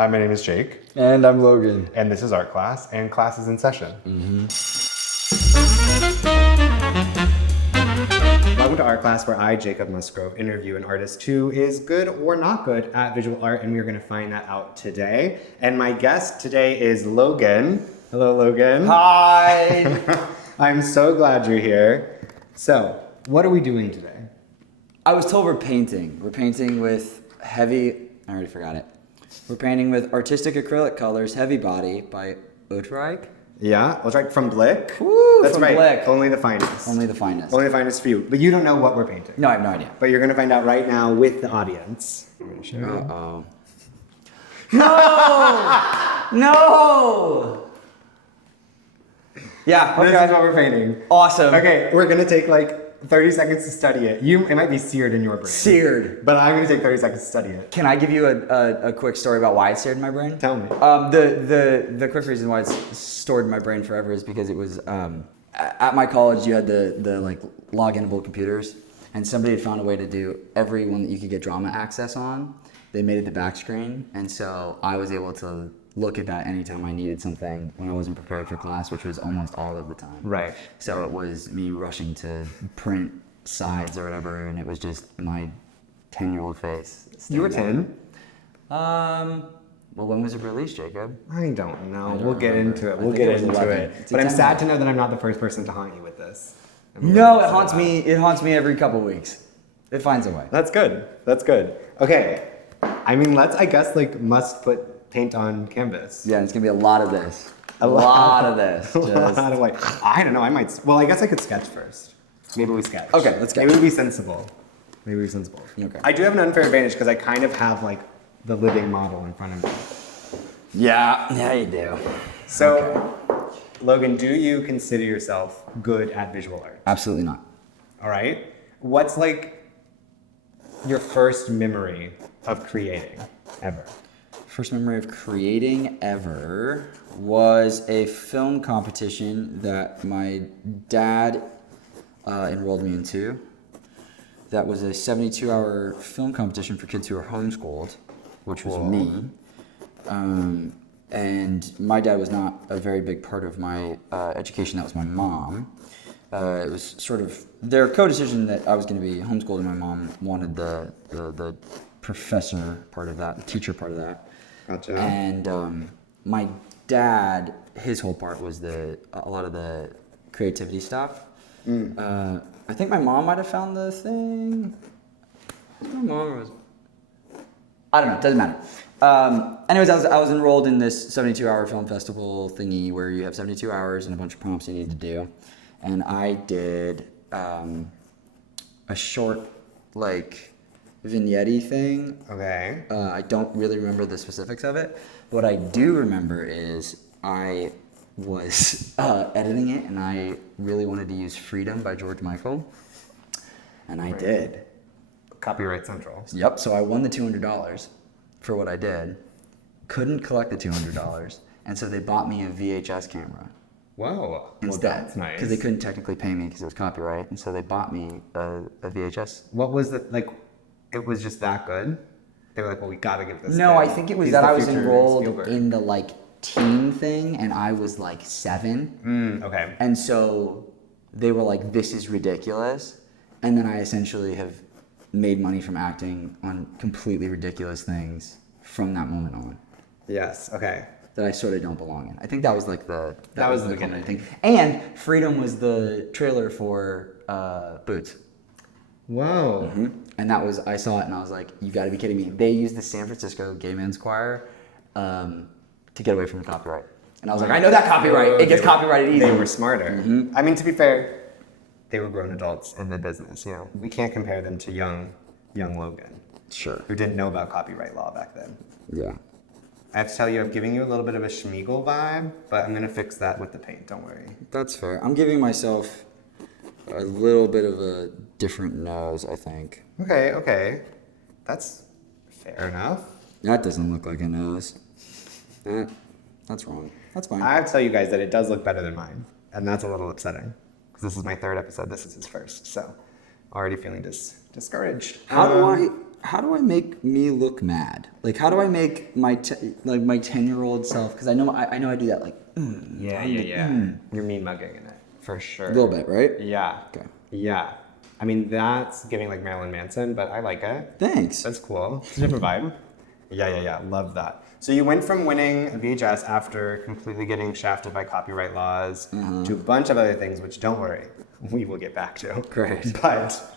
Hi, my name is Jake. And I'm Logan. And this is art class, and class is in session. Welcome to art class, where I, Jacob Musgrove, interview an artist who is good or not good at visual art, and we're going to find that out today. And my guest today is Logan. Hello, Logan. Hi! I'm so glad you're here. So, what are we doing today? I was told we're painting. We're painting with heavy, I already forgot it. We're painting with artistic acrylic colors, Heavy Body by Outright. Yeah, that's right, from Blick. Woo, that's from right, Blick. Only the finest. Only the finest. Only the finest for you. But you don't know what we're painting. No, I have no idea. But you're gonna find out right now with the audience. I'm gonna show you. Uh-oh. No! No! Yeah, okay. This is what we're painting. Awesome. Okay, we're gonna take like 30 seconds to study it. It might be seared in your brain. Seared. But I'm gonna take 30 seconds to study it. Can I give you a quick story about why it's seared in my brain? Tell me. The quick reason why it's stored in my brain forever is because it was at my college you had the like login-able computers, and somebody had found a way to do every one that you could get drama access on. They made it the back screen, and so I was able to look at that anytime I needed something when I wasn't prepared for class, which was almost all of the time. Right. So it was me rushing to print sides or whatever, and it was just my 10-year-old face. You were 10? Well, when was it released, Jacob? I don't know. don't We'll get remember. into it. I We'll think get it was into 11. it. It's a But I'm 10 sad now. to know that I'm not the first person to haunt you with this. No, it haunts me. It haunts me every couple weeks. It finds a way. That's good. That's good. Okay. I mean, I guess, must put paint on canvas. Yeah, it's gonna be a lot of this. A lot of this. A lot of I don't know. I guess I could sketch first. Maybe we sketch. Okay, let's sketch. Maybe be sensible. Okay. I do have an unfair advantage because I kind of have the living model in front of me. Yeah, you do. So, Logan, do you consider yourself good at visual art? Absolutely not. All right. What's your first memory of creating ever? First memory of creating ever was a film competition that my dad enrolled me into. That was a 72-hour film competition for kids who are homeschooled, which was me. And my dad was not a very big part of my education. That was my mom. It was sort of their co-decision that I was going to be homeschooled, and my mom wanted the professor part of that, the teacher part of that. Gotcha. And my dad, his whole part was a lot of the creativity stuff. I think my mom might have found the thing. My mom was. I don't know. It doesn't matter. Anyways, I was enrolled in this 72-hour film festival thingy where you have 72 hours and a bunch of prompts you need to do, and I did a short vignette thing. Okay. I don't really remember the specifics of it. What I do remember is I was editing it, and I really wanted to use Freedom by George Michael, and I did. Copyright Central. Yep, so I won the $200 for what I did. Couldn't collect the $200, and so they bought me a VHS camera. Whoa. Instead, well, that's nice. because they couldn't technically pay me because it was copyright, and so they bought me a VHS. What was it was just that good? They were like, well, we gotta give this. No, kid. I think it was He's that the I was future enrolled Spielberg. in the teen thing, and I was 7. Okay. And so they were like, this is ridiculous. And then I essentially have made money from acting on completely ridiculous things from that moment on Yes. Okay. that I sort of don't belong in. I think that was the was the beginning beginning. thing. And Freedom was the trailer for Boots. Whoa. And that was, I saw it and I was like, you gotta be kidding me. They used the San Francisco Gay Men's Choir to get away from the copyright. And I was like, I know that copyright. It gets copyrighted easy. They were smarter. I mean, to be fair, they were grown adults in the business. We can't compare them to young Logan, Sure. who didn't know about copyright law back then. Yeah. I have to tell you, I'm giving you a little bit of a Schmeagol vibe, but I'm gonna fix that with the paint. Don't worry. That's fair. I'm giving myself a little bit of a different nose, I think. Okay. That's fair enough. That doesn't look like a nose. That's wrong. That's fine. I have to tell you guys that it does look better than mine, and that's a little upsetting because this is my third episode. This is his first, so already feeling discouraged. How do I? how do I make me look mad? Like, how do I make my 10-year-old self? Because I know I do that. Like, Yeah. You're mean mugging in it for sure. a little bit, right? Yeah. Okay. Yeah. I mean, that's giving like Marilyn Manson, but I like it. Thanks. That's cool. It's a different vibe. Yeah. Love that. So you went from winning a VHS after completely getting shafted by copyright laws to a bunch of other things, which don't worry, we will get back to. Great. But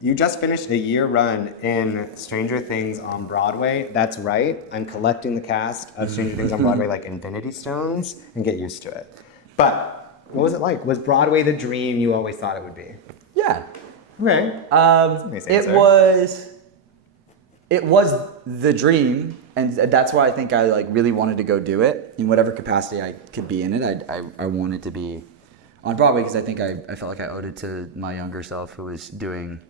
you just finished a year run in Stranger Things on Broadway. That's right. I'm collecting the cast of Stranger Things on Broadway like Infinity Stones, and get used to it. But what was it like? Was Broadway the dream you always thought it would be? Yeah. Okay. It was the dream, and that's why I think I like really wanted to go do it in whatever capacity I could be in it. I wanted to be on Broadway because I think I felt like I owed it to my younger self who was doing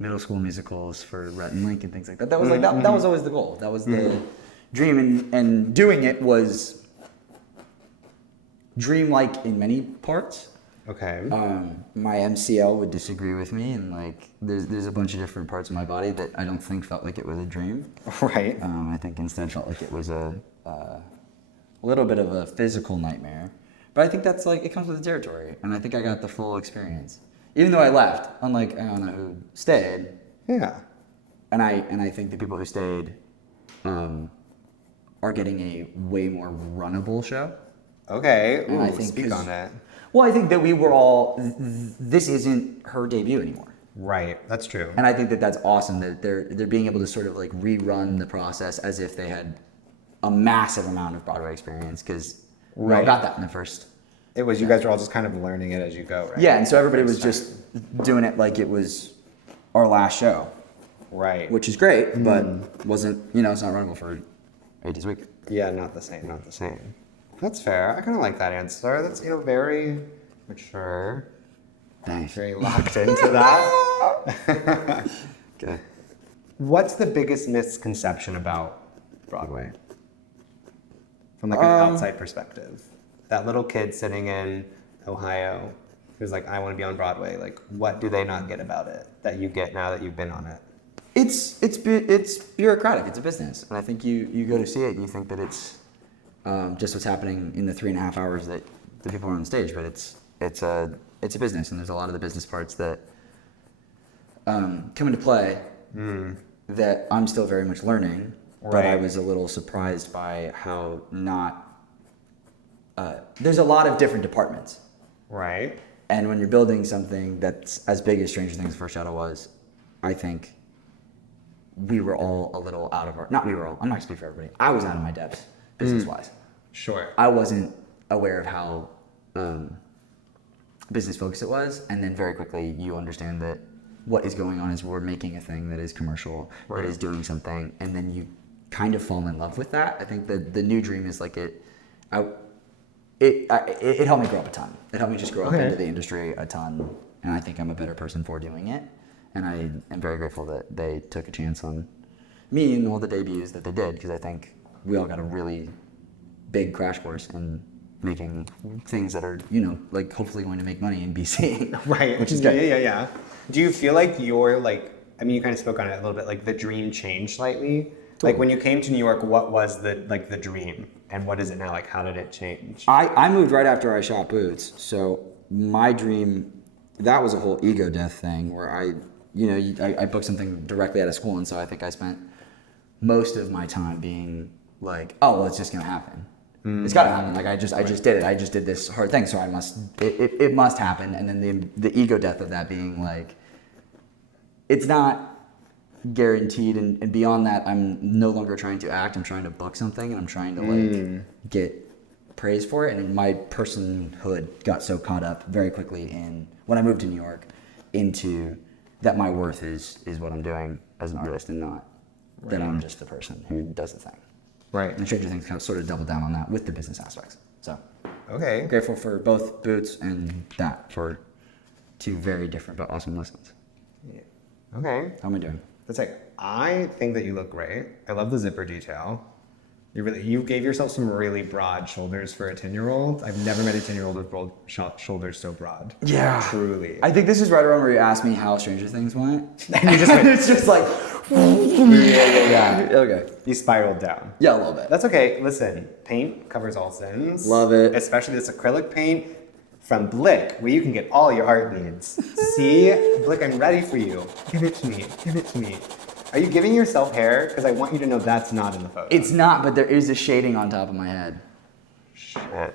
middle school musicals for Rhett and Link and things like that. That was like that was always the goal. That was the dream, and doing it was dream-like in many parts. Okay. My MCL would disagree with me, and like there's a bunch of different parts of my body that I don't think felt like it was a dream. Right. I think instead felt like it was a little bit of a physical nightmare. But I think that's like, it comes with the territory, and I think I got the full experience. Even though I left, unlike Anna who stayed. Yeah. And I think the people who stayed are getting a way more runnable show. Okay. And Ooh, I think speak on it. Well, I think that we were all, this isn't her debut anymore. Right, that's true. And I think that that's awesome that they're being able to sort of like rerun the process as if they had a massive amount of Broadway experience, because we all got that in the first. It was, you guys were all just kind of learning it as you go, right? Yeah, and so everybody was just doing it like it was our last show. Right. Which is great, but wasn't, it's not runnable for 8 days a week. Yeah, not the same. That's fair. I kind of like that answer. That's, very mature. Thanks. Very locked into that. Okay. What's the biggest misconception about Broadway? From like an outside perspective. That little kid sitting in Ohio who's like, I want to be on Broadway. Like, what do they not get about it that you get now that you've been on it? It's bureaucratic. It's a business. And I think you go to see it and you think that it's just what's happening in the 3.5 hours that the people are on stage, but it's a business, and there's a lot of the business parts that come into play that I'm still very much learning. Right. But I was a little surprised by how there's a lot of different departments. Right. And when you're building something that's as big as Stranger Things First Shadow was, I think we were all a little out of our, not we were all, I'm not speaking for everybody, I was out of my depths business-wise. Sure. I wasn't aware of how business-focused it was, and then very quickly you understand that what is going on is we're making a thing that is commercial, that is doing something, and then you kind of fall in love with that. I think the new dream is like it helped me grow up a ton. It helped me just grow up into the industry a ton, and I think I'm a better person for doing it. And I am very grateful that they took a chance on me and all the debuts that they did, because I think we all got a really big crash course in making things that are, like hopefully going to make money in BC. Right. Which is good. Yeah. Do you feel like you're like, I mean, you kind of spoke on it a little bit, like the dream changed slightly? Totally. Like when you came to New York, what was the dream? And what is it now? Like, how did it change? I moved right after I shot Boots. So my dream, that was a whole ego death thing where I booked something directly out of school. And so I think I spent most of my time being like, oh, well, it's just going to happen. It's got to happen. Like I just did it. I just did this hard thing. So it must happen. And then the ego death of that being like, it's not guaranteed. And beyond that, I'm no longer trying to act. I'm trying to book something, and I'm trying to get praise for it. And my personhood got so caught up very quickly in when I moved to New York into that my worth is what I'm doing as an artist, and not that I'm just the person who does the thing. Right. And Stranger Things kind of sort of doubled down on that with the business aspects. So, I'm grateful for both Boots and that for 2 very different but awesome lessons. Yeah. Okay. How am I doing? That's like, I think that you look great. I love the zipper detail. You gave yourself some really broad shoulders for a 10-year-old. I've never met a 10-year-old with broad shoulders so broad. Yeah. Truly. I think this is right around where you asked me how Stranger Things went. And you just went, it's just like, Yeah. Okay. You spiraled down. Yeah, a little bit. That's okay. Listen, paint covers all sins. Love it. Especially this acrylic paint from Blick, where you can get all your art needs. See? Blick, I'm ready for you. Give it to me. Give it to me. Are you giving yourself hair? Because I want you to know that's not in the photo. It's not, but there is a shading on top of my head. Shit.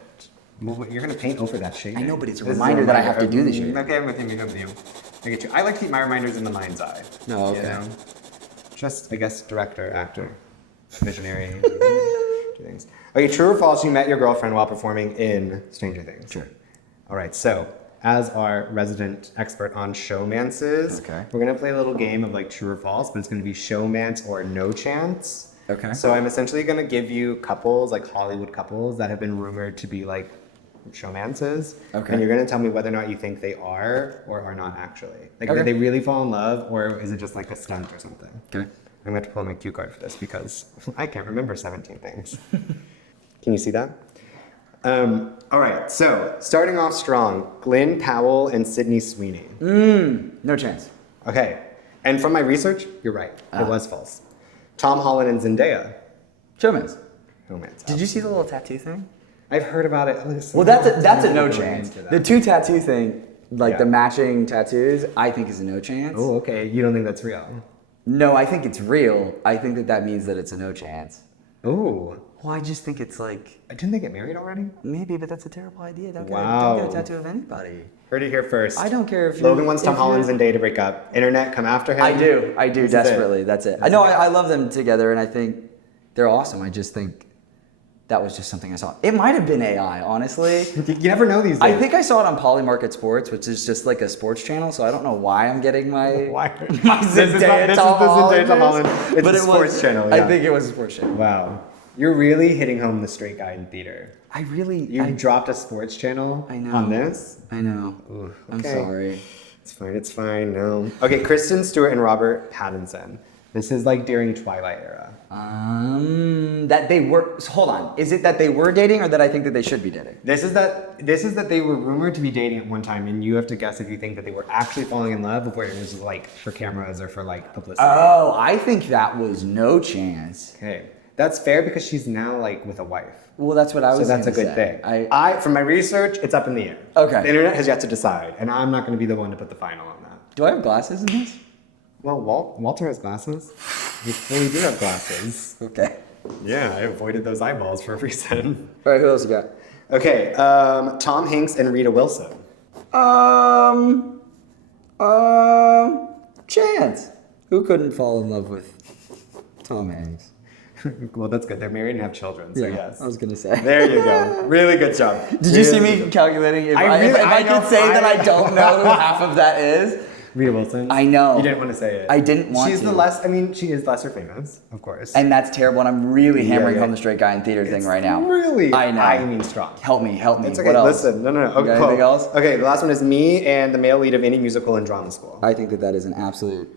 Well, you're going to paint over that shading. I know, but it's a This is reminder that I have to do the shading. Okay, I'm with you. I'm with you. I get you. I like to keep my reminders in the mind's eye. No, okay. You know? Just, I guess, director, actor, visionary, do things. Okay, true or false, you met your girlfriend while performing in Stranger Things? Sure. All right, so as our resident expert on showmances, we're gonna play a little game of like true or false, but it's gonna be showmance or no chance. Okay. So I'm essentially gonna give you couples, like Hollywood couples that have been rumored to be like showmances. Okay. And you're gonna tell me whether or not you think they are or are not actually. Like, did they really fall in love, or is it just like a stunt or something? Okay. I'm gonna have to pull my cue card for this because I can't remember 17 things. Can you see that? All right, so starting off strong, Glenn Powell and Sydney Sweeney. No chance. Okay, and from my research, you're right. It was false. Tom Holland and Zendaya. Showmans. Showmans. Did you see the little tattoo thing? I've heard about it. Well, that's a no chance. The two tattoo thing, like Yeah. the matching tattoos, I think is a no chance. Oh, okay. You don't think that's real? No, I think it's real. I think that means that it's a no chance. Oh. Well, I just think it's like, Didn't they get married already? maybe, but that's a terrible idea. Don't Wow. get a tattoo of anybody. Heard it here first. I don't care if Logan wants Tom if Holland you're- and Zendaya to break up. Internet, come after him. I do This is desperately. it. That's it. I That's know. it. I love them together, and I think they're awesome. I just think that was just something I saw. It might have been AI, honestly. You never know these days. I think I saw it on Polymarket Sports, which is just like a sports channel. So I don't know why I'm getting my Why? my This is Zendaya the Tom Zendaya Tom Holland. Holland. It's a sports channel, I yeah. think it was a sports channel. Wow. You're really hitting home the straight guy in theater. I really. You dropped a sports channel I know. on this? I know. Ooh, I'm okay. sorry. It's fine, no. Okay, Kristen Stewart and Robert Pattinson. This is like during Twilight era. That they were. Hold on. Is it that they were dating, or that I think that they should be dating? This is that they were rumored to be dating at one time, and you have to guess if you think that they were actually falling in love, or whether it was like for cameras or for like publicity. Oh, I think that was no chance. Okay, that's fair because she's now like with a wife. Well, that's what I was. So that's a gonna good say. thing. I, from my research, it's up in the air. Okay. The internet has yet to decide, and I'm not going to be the one to put the final on that. Do I have glasses in this? Well, Walter has glasses. We fully do have glasses. Okay. Yeah, I avoided those eyeballs for a reason. All right. Who else you got? Okay, Tom Hanks and Rita Wilson. Chance. Who couldn't fall in love with Tom Hanks? Well, that's good. They're married and have children, so yes. I was gonna say. There you go. Really good job. Did you see me calculating if I could say that I don't know who half of that is? Rita Wilson? I know. You didn't want to say it. I didn't want She's to. the less, I mean, she is lesser famous, of course. And that's terrible, and I'm really hammering yeah. home the straight guy in theater thing right now. Really? I know. I mean strong. Help me. It's okay. What else? Listen, no. You got anything else? Okay, the last one is me and the male lead of any musical and drama school. I think that is an absolute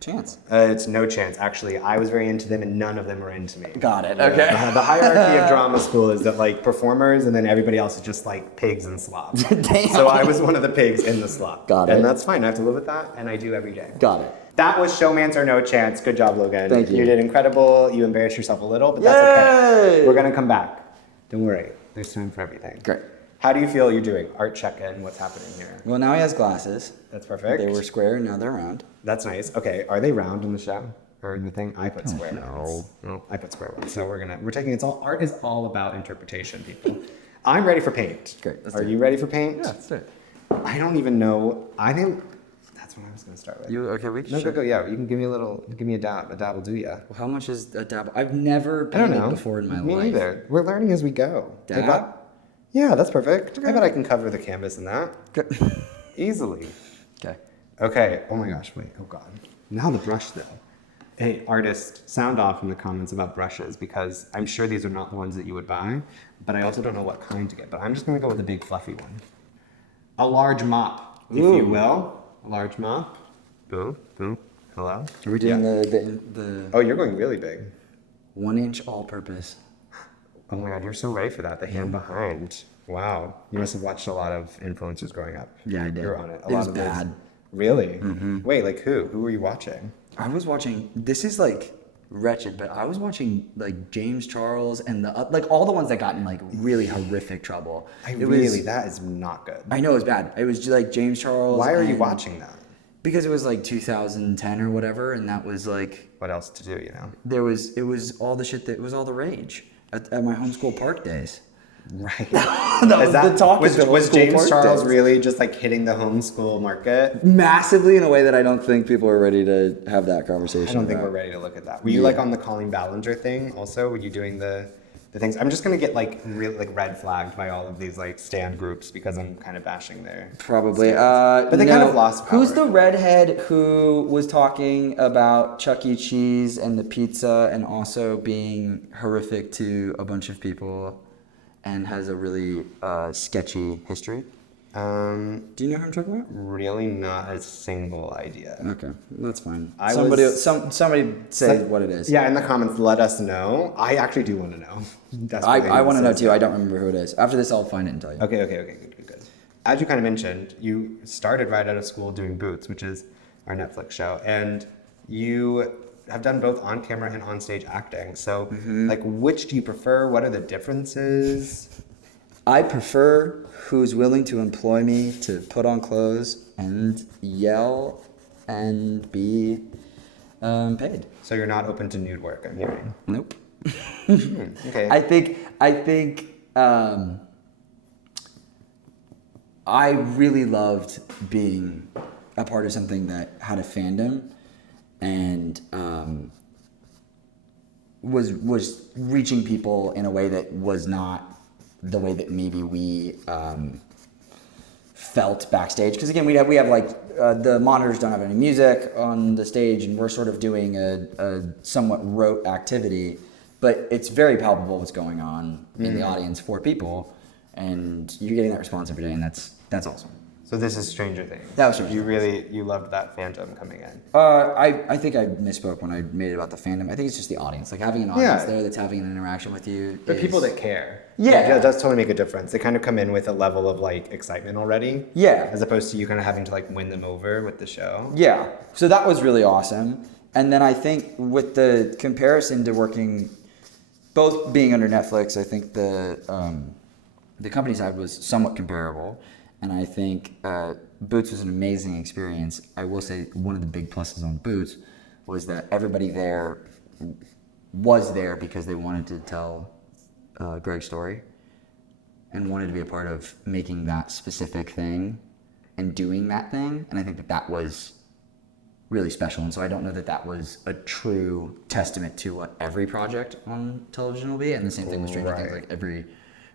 chance. It's no chance. Actually, I was very into them, and none of them were into me. Got it. Okay. The hierarchy of drama school is that like performers, and then everybody else is just like pigs and slobs. Damn. So I was one of the pigs in the slop. Got it. And that's fine. I have to live with that, and I do every day. Got it. That was Showmance or No Chance. Good job, Logan. Thank you. You did incredible. You embarrassed yourself a little, but that's okay. Yay! We're gonna come back. Don't worry. There's time for everything. Great. How do you feel you're doing? Art check-in. What's happening here? Well, now he has glasses. That's perfect. They were square, now they're round. That's nice. Okay, are they round in the show or in the thing? I put square know. ones. No, I put square ones. So we're taking it's all art is all about interpretation, people. I'm ready for paint. Great, let's Are do it. you ready for paint? Yeah, let's do it. I don't even know. I think that's what I was gonna start with. Okay, we No, go. Yeah, you can give me a dab. A dab will do ya. How much is a dab? I've never I don't painted know. before in my Me life. neither. We're learning as we go. Dab? Yeah, that's perfect. I bet I can cover the canvas in that Okay. easily. Okay. Okay. Oh my gosh. Wait. Oh god. Now the brush though. Hey, artist, sound off in the comments about brushes because I'm sure these are not the ones that you would buy, but I also don't know what kind to get. But I'm just gonna go with a big fluffy one. A large mop, if you Ooh. will. A large mop. Boom. Boom. Hello. Are we doing the Oh, you're going really big. 1 inch all-purpose? Oh my god, you're so ready for that. The hand behind. Wow. You must have watched a lot of influencers growing up. Yeah, I did. You're on it. It was of those- bad. Really? Mm-hmm. Wait, like who? Who were you watching? I was watching. This is like wretched, but I was watching like James Charles and the like all the ones that got in like really horrific trouble. That is not good. I know it was bad. It was just like James Charles. Why are you watching that? Because it was like 2010 or whatever, and that was like What else to do, you know? it was all the shit that was all the rage at my homeschool park days. Right. That was the talk. Was James Charles really just like hitting the homeschool market? Massively, in a way that I don't think people are ready to have that conversation. I don't think we're ready to look at that. Were you like on the Colleen Ballinger thing also? Were you doing the things? I'm just gonna get like really like red flagged by all of these like stand groups because I'm kind of bashing their probably. But they kind of lost power. Who's the redhead who was talking about Chuck E. Cheese and the pizza and also being horrific to a bunch of people and has a really sketchy history? Do you know who I'm talking about? Really not a single idea. Okay, that's fine. Somebody say what it is. Yeah, in the comments, let us know. I actually do want to know. I want to know too. I don't remember who it is. After this, I'll find it and tell you. Okay, good. As you kind of mentioned, you started right out of school doing Boots, which is our Netflix show, and you have done both on camera and on stage acting. So, like, which do you prefer? What are the differences? I prefer who's willing to employ me to put on clothes and yell and be paid. So you're not open to nude work, I'm hearing. Nope. Okay. I think I really loved being a part of something that had a fandom and was reaching people in a way that was not the way that maybe we felt backstage. Because again, we have like the monitors don't have any music on the stage, and we're sort of doing a somewhat rote activity, but it's very palpable what's going on in the audience for people, and you're getting that response every day, and that's awesome. So this is Stranger Things. That was Stranger Things. You loved that fandom coming in. I think I misspoke when I made it about the fandom. I think it's just the audience, like having an audience there that's having an interaction with you. But people that care. Yeah. It does totally make a difference. They kind of come in with a level of like excitement already. Yeah. As opposed to you kind of having to like win them over with the show. Yeah. So that was really awesome. And then I think with the comparison to working, both being under Netflix, I think the company side was somewhat comparable. And I think Boots was an amazing experience. I will say one of the big pluses on Boots was that everybody there was there because they wanted to tell Greg's story and wanted to be a part of making that specific thing and doing that thing. And I think that was really special. And so I don't know that was a true testament to what every project on television will be. And the same thing with Stranger Things. Like every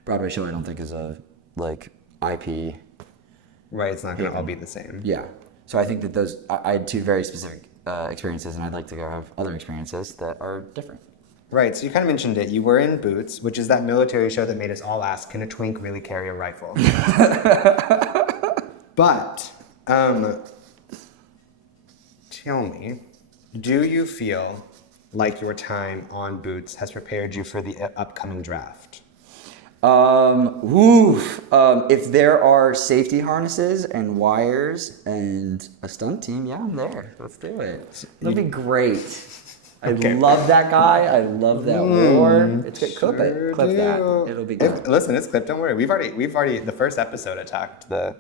Broadway show I don't think is a like IP. Right, it's not going to all be the same. Yeah. So I think that I had two very specific experiences, and I'd like to go have other experiences that are different. Right, so you kind of mentioned it. You were in Boots, which is that military show that made us all ask, can a twink really carry a rifle? But, tell me, do you feel like your time on Boots has prepared you for the upcoming draft? If there are safety harnesses and wires and a stunt team, yeah, I'm there. Let's do it. It'll be great. I love that guy. I love that war. It's good. Clip that. It'll be good. Listen, it's clipped. Don't worry. We've already the first episode attacked the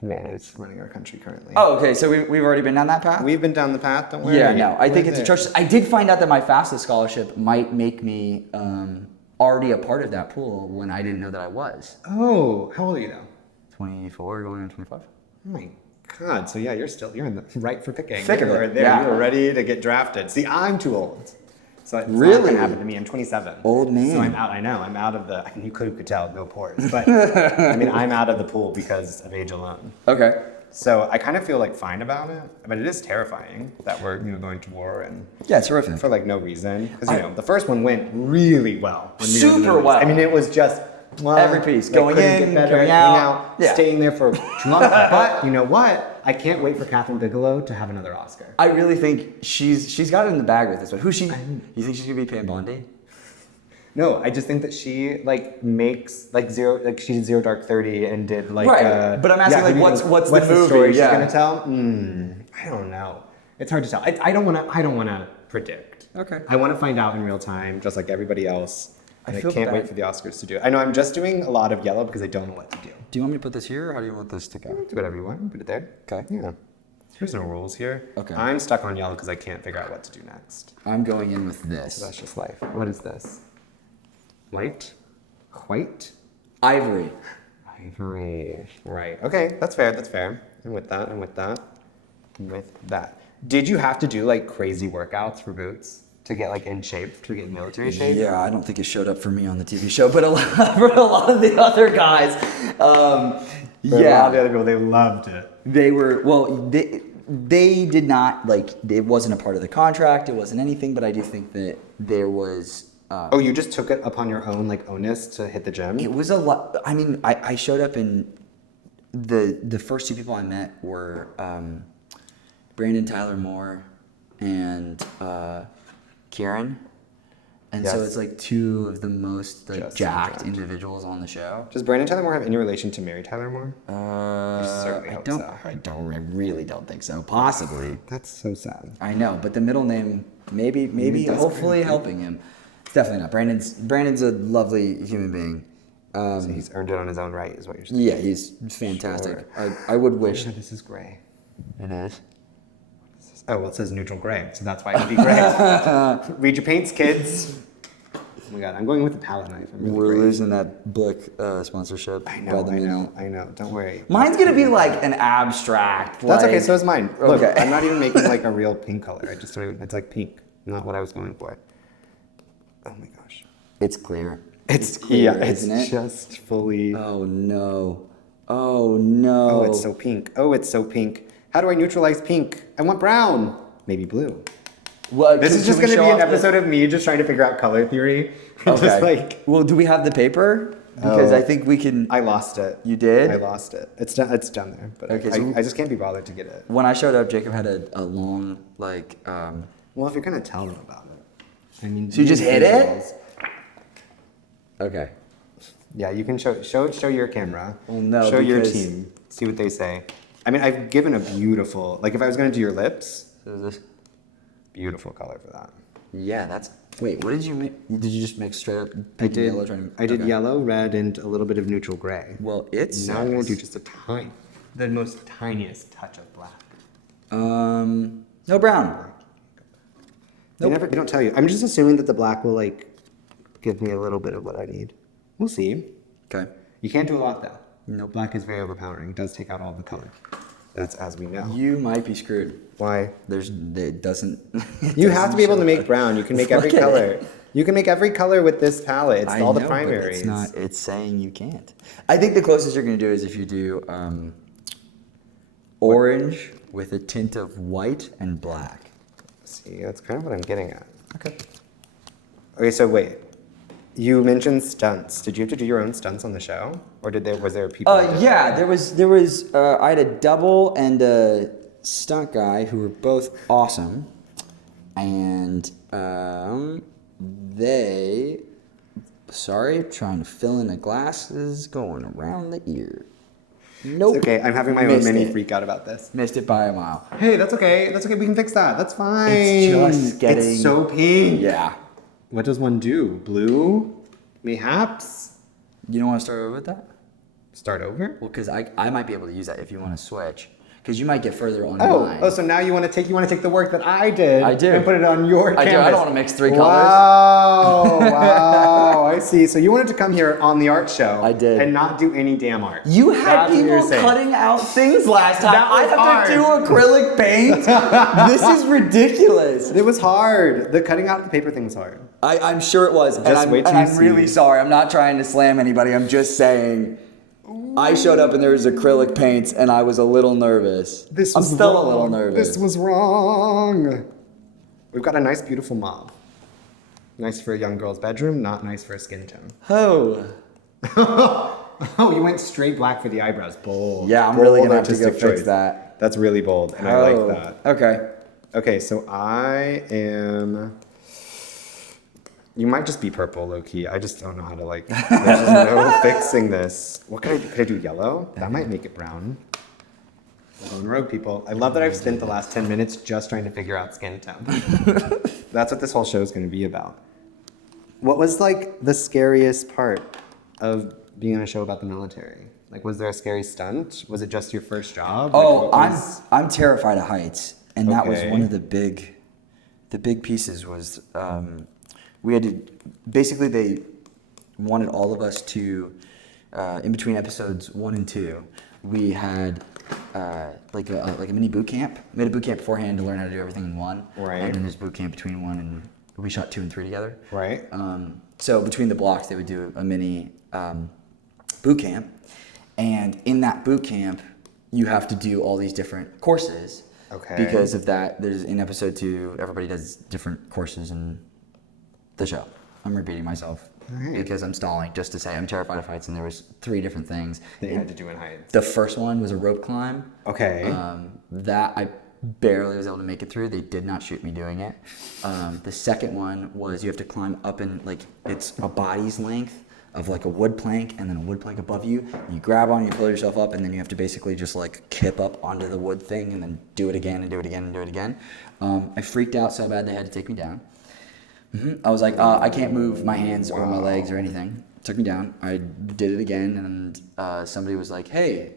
man who's running our country currently. Oh, okay. So we've already been down that path? We've been down the path. Don't worry. Yeah, no. I think it's atrocious. I did find out that my FAFSA scholarship might make me already a part of that pool when I didn't know that I was. Oh, how old are you now? 24, going on 25. Oh my God. So yeah, you're in the right for picking. Thick of it. You were there. Yeah. You were ready to get drafted. See, I'm too old. So it's really? not gonna happen to me. I'm 27. Old man. So I'm out. I know. I'm out of the. You could tell, no pores. But I mean, I'm out of the pool because of age alone. Okay. So I kind of feel like fine about it, but it is terrifying that we're going to war and yeah, it's horrific for like no reason. Because the first one went really well. Super well. I mean, it was just every piece going in, coming out, staying there for too long. But you know what? I can't wait for Catherine Bigelow to have another Oscar. I really think she's got it in the bag with this one. Who's she? You think she's gonna be Pam Bondi? No, I just think that she makes she did Zero Dark 30 and did like right. But I'm asking what's the movie story she's gonna tell? I don't know. It's hard to tell. I don't want to predict. Okay. I want to find out in real time, just like everybody else. And I feel can't bad. wait for the Oscars to do it. I know I'm just doing a lot of yellow because I don't know what to do. Do you want me to put this here, or how do you want this to go? Do whatever you want. Put it there. Okay. Yeah. There's no rules here. Okay. I'm stuck on yellow because I can't figure out what to do next. I'm going in with this. So that's just life. What is this? White? White? Ivory. Ivory. Right. Okay, that's fair. That's fair. I'm with that. I'm with that. I'm with that. Did you have to do like crazy workouts for boots to get like in shape, to get in military shape? Yeah, I don't think it showed up for me on the TV show, but for a lot of the other guys, For a lot of the other people, they loved it. they were, well, they did not, like, it wasn't a part of the contract, it wasn't anything, but I do think that there was, Oh, you just took it upon your own like onus to hit the gym? it was a lot. I mean, I showed up and the first two people I met were Brandon Tyler Moore and Kieran. And so Yes. it's like two of the most like Just jacked jacked. individuals on the show. Does Brandon Tyler Moore have any relation to Mary Tyler Moore? certainly I hope don't. so. I really don't think so. Possibly. That's so sad. I know, but the middle name maybe that's hopefully great. helping him. It's definitely not. Brandon's a lovely human being. So he's earned it on his own right, is what you're saying. Yeah, he's fantastic. I would wish. Oh, this is gray. It is. Oh, well, it says neutral gray, so that's why it would be gray. Read your paints, kids. Oh my god, I'm going with the palette knife. I'm really We're great. losing that Blick sponsorship. I by know, the I minute. know, I know. Don't worry. Mine's gonna be like an abstract. That's okay, like- so is mine. Look, Okay. I'm not even making like a real pink color. I just don't even, it's like pink, not what I was going for. Oh my gosh. It's clear. It's clear, yeah, it's isn't it? just fully. Oh no. Oh no. Oh, it's so pink. Oh, it's so pink. How do I neutralize pink? I want brown. Maybe blue. Well, This can- is just can we going to show be an off the- episode of me just trying to figure out color theory. Okay. Just like Well, do we have the paper? Because Oh. I think we can. I lost it. You did? I lost it. It's done. It's done there. But Okay, I, so- I just can't be bothered to get it. When I showed up, Jacob had a long like. Well, if you're gonna tell them about it, I mean. So you just hit it? visuals. Okay. Yeah, you can show your camera. Well, no, Show your because- team. See what they say. I mean, I've given a beautiful. Like, if I was gonna do your lips, So is this? beautiful color for that. Yeah, that's. Wait, what did you make? Did you just mix straight up I pink did. and yellow? Trying to, I did okay. yellow, red, and a little bit of neutral gray. Well, it's. Now I'm gonna do just a tiny, the most tiniest touch of black. No brown. They don't tell you. I'm just assuming that the black will like give me a little bit of what I need. We'll see. Okay. You can't do a lot though. Nope. Black is very overpowering. It does take out all the color. That's as we know. You might be screwed. Why? It doesn't. it You have to be able to doesn't make show. brown. You can make every Look at color. it. You can make every color with this palette. It's I all the know, but primaries. It's not. It's saying you can't. I think the closest you're gonna do is if you do orange with a tint of white and black. See, that's kind of what I'm getting at. Okay. Okay, so wait. You mentioned stunts. Did you have to do your own stunts on the show, or was there people? that did Yeah, there was. I had a double and a stunt guy who were both awesome, and they. Sorry, trying to fill in the glasses, going around the ear. Nope. It's okay. I'm having my own Missed mini it. freak out about this. Missed it by a mile. Hey, that's okay. That's okay. We can fix that. That's fine. It's just getting. It's so pink. Yeah. What does one do? Blue? Mayhaps? You don't want to start over with that? Start over? Well, because I might be able to use that if you want to switch. Because you might get further on Oh, mine. so now you want to take the work that I did. I do. And put it on your I canvas. do. I don't want to mix three colors. Wow. Wow. I see. So you wanted to come here on the art show. I did. And not do any damn art. You had That's what you're people saying. cutting out things last time. That I was have to do acrylic paint. This is ridiculous. It was hard. The cutting out the paper thing was hard. I'm sure it was. Just wait till you I'm really see. sorry. I'm not trying to slam anybody. I'm just saying. I showed up and there was acrylic paints and I was a little nervous. I'm still wrong. a little nervous. This was wrong. We've got a nice, beautiful mauve. Nice for a young girl's bedroom, not nice for a skin tone. Oh. Oh, you went straight black for the eyebrows. Bold. Yeah, I'm Bold really gonna have to go artistic fix choice. that. That's really bold, and I Oh. like that. Okay. Okay, so I am. You might just be purple, low key. I just don't know how to like. There's just no fixing this. What could I do? Could I do yellow? That might make it brown. I'm going rogue, people. I love that I've spent the last 10 minutes just trying to figure out skin tone. That's what this whole show is going to be about. What was like the scariest part of being on a show about the military? Like, was there a scary stunt? Was it just your first job? Oh, Like, I'm terrified of heights, and that was Okay. one of the big pieces was we had to basically they wanted all of us to in between episodes 1 and 2 we had like a mini boot camp. We made a boot camp beforehand to learn how to do everything in one, Right. and then there's boot camp between 1 and we shot 2 and 3 together. Right. So between the blocks, they would do a mini boot camp, and in that boot camp, you have to do all these different courses. Okay. Because of that, there's in episode 2, everybody does different courses in the show. I'm repeating myself Alright. because I'm stalling just to say I'm terrified of heights, and there was 3 different things. That you had to do in heights. The first one was a rope climb. Okay. That I barely was able to make it through. They did not shoot me doing it. The second one was you have to climb up in, like, it's a body's length of like a wood plank and then a wood plank above you. And you grab on, you pull yourself up, and then you have to basically just like kip up onto the wood thing and then do it again and do it again and do it again. I freaked out so bad they had to take me down. I was like, I can't move my hands or my legs or anything. Took me down. I did it again, and somebody was like, hey,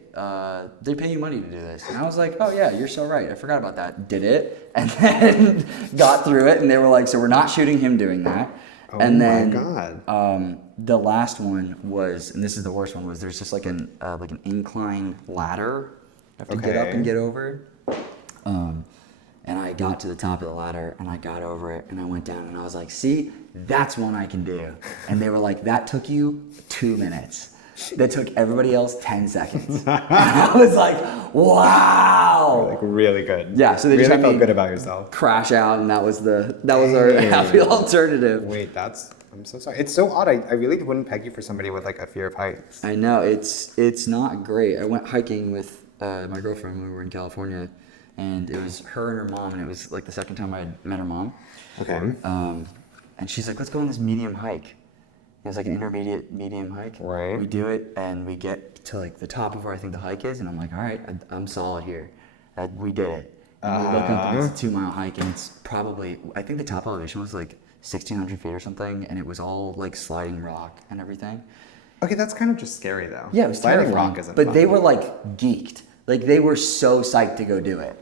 they pay you money to do this. And I was like, oh yeah, you're so right. I forgot about that. Did it, and then got through it, and they were like, so we're not shooting him doing that. Oh and then, my God. The last one was, and this is the worst one, was there's just like an incline ladder you have to get up Okay. and get over. And I got to the top of the ladder, and I got over it, and I went down, and I was like, see, that's one I can do. And they were like, that took you 2 minutes. That took everybody else 10 seconds. And I was like, wow. Like really good. Yeah, so they really just had felt me good about yourself. crash out, and that was our happy alternative. Wait, I'm so sorry. It's so odd. I really wouldn't peg you for somebody with like a fear of heights. I know, it's not great. I went hiking with my girlfriend when we were in California, and it was her and her mom, and it was like the second time I had met her mom. Okay. And she's like, let's go on this medium hike. It was like an intermediate medium hike. Right. We do it, and we get to like the top of where I think the hike is, and I'm like, all right, I'm solid here. We did it. And we look up, and it's a 2-mile hike, and it's probably, I think the top elevation was like 1,600 feet or something, and it was all like sliding rock and everything. Okay, that's kind of just scary though. Yeah, it was Sliding terrifying. rock isn't But fun. they were like geeked. Like they were so psyched to go do it.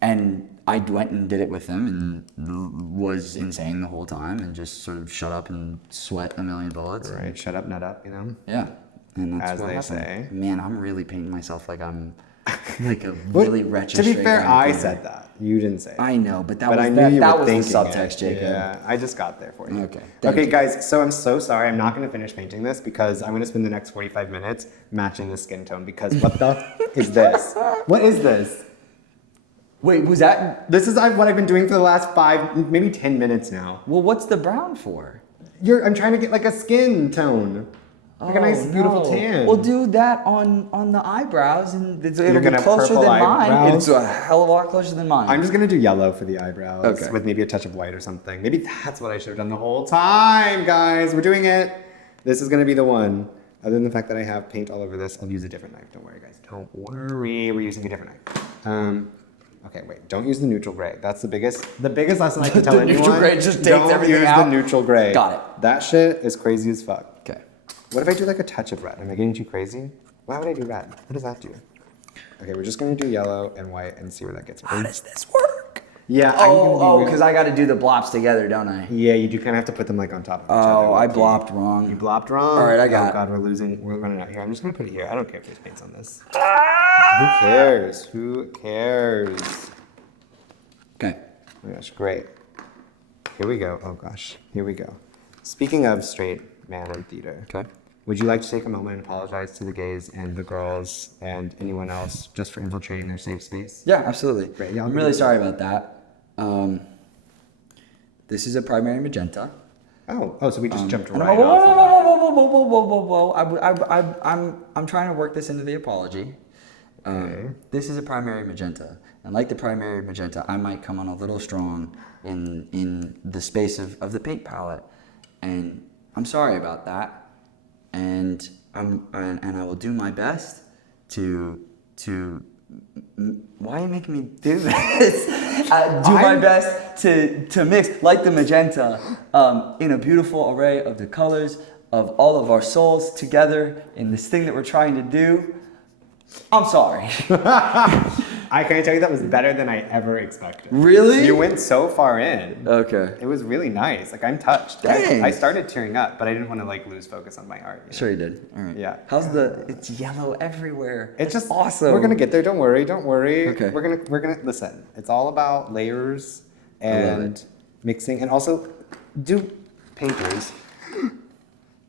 And I went and did it with them and was insane the whole time and just sort of shut up and sweat a million bullets. Right. Shut up, nut up. You know. Yeah. And that's As what they happened. say. Man, I'm really painting myself like I'm like a really retro. To be straight fair, guy I player. said that. You didn't say it. I know, but that But was I knew that, you that were was the thinking subtext, it. Jacob. Yeah, I just got there for you. Okay, thank Okay, you. guys. So I'm so sorry. I'm not going to finish painting this because I'm going to spend the next 45 minutes matching the skin tone. Because what the is this? What is this? Wait, was that? This is what I've been doing for the last 5, maybe 10 minutes now. Well, what's the brown for? I'm trying to get like a skin tone, like a nice, beautiful no. tan. Well, do that on the eyebrows, and it'll You're be gonna have closer purple than mine. eyebrows? It's a hell of a lot closer than mine. I'm just gonna do yellow for the eyebrows, Okay. with maybe a touch of white or something. Maybe that's what I should have done the whole time, guys. We're doing it. This is gonna be the one. Other than the fact that I have paint all over this, I'll use a different knife. Don't worry, guys. Don't worry. We're using a different knife. Okay, wait. Don't use the neutral gray. That's the biggest lesson I can tell The anyone. neutral gray just takes Don't everything use out. the neutral gray. Got it. That shit is crazy as fuck. Okay. What if I do like a touch of red? Am I getting too crazy? Why would I do red? What does that do? Okay, we're just gonna do yellow and white and see where that gets me. How does this work? Yeah, Because I got to do the blops together, don't I? Yeah, you do kind of have to put them like on top of each other. Oh, I like blopped wrong. You blopped wrong. All right, I got Oh it. God, we're running out here. I'm just gonna put it here. I don't care if there's paints on this. Who cares? Who cares? Okay. Oh my gosh, great. Here we go. Oh gosh, here we go. Speaking of straight man in theater, Okay. would you like to take a moment and apologize to the gays and the girls and anyone else just for infiltrating their safe space? Yeah, absolutely. Great, yeah, I'll I'm do really that. sorry about that. This is a primary magenta. Oh, so we just jumped And right whoa, off of that. whoa. I'm trying to work this into the apology. Okay. This is a primary magenta, and like the primary magenta, I might come on a little strong in the space of the paint palette, and I'm sorry about that. And I will do my best to why are you making me do this? Do my best to mix like the magenta in a beautiful array of the colors of all of our souls together in this thing that we're trying to do. I'm sorry. I can tell you that was better than I ever expected. Really? You went so far in. Okay. It was really nice. Like, I'm touched. Dang. I started tearing up, but I didn't want to like lose focus on my art. Sure you did. All right. Yeah. It's yellow everywhere. It's just awesome. We're gonna get there. Don't worry. Don't worry. Okay. We're gonna listen. It's all about layers and mixing, and also, painters,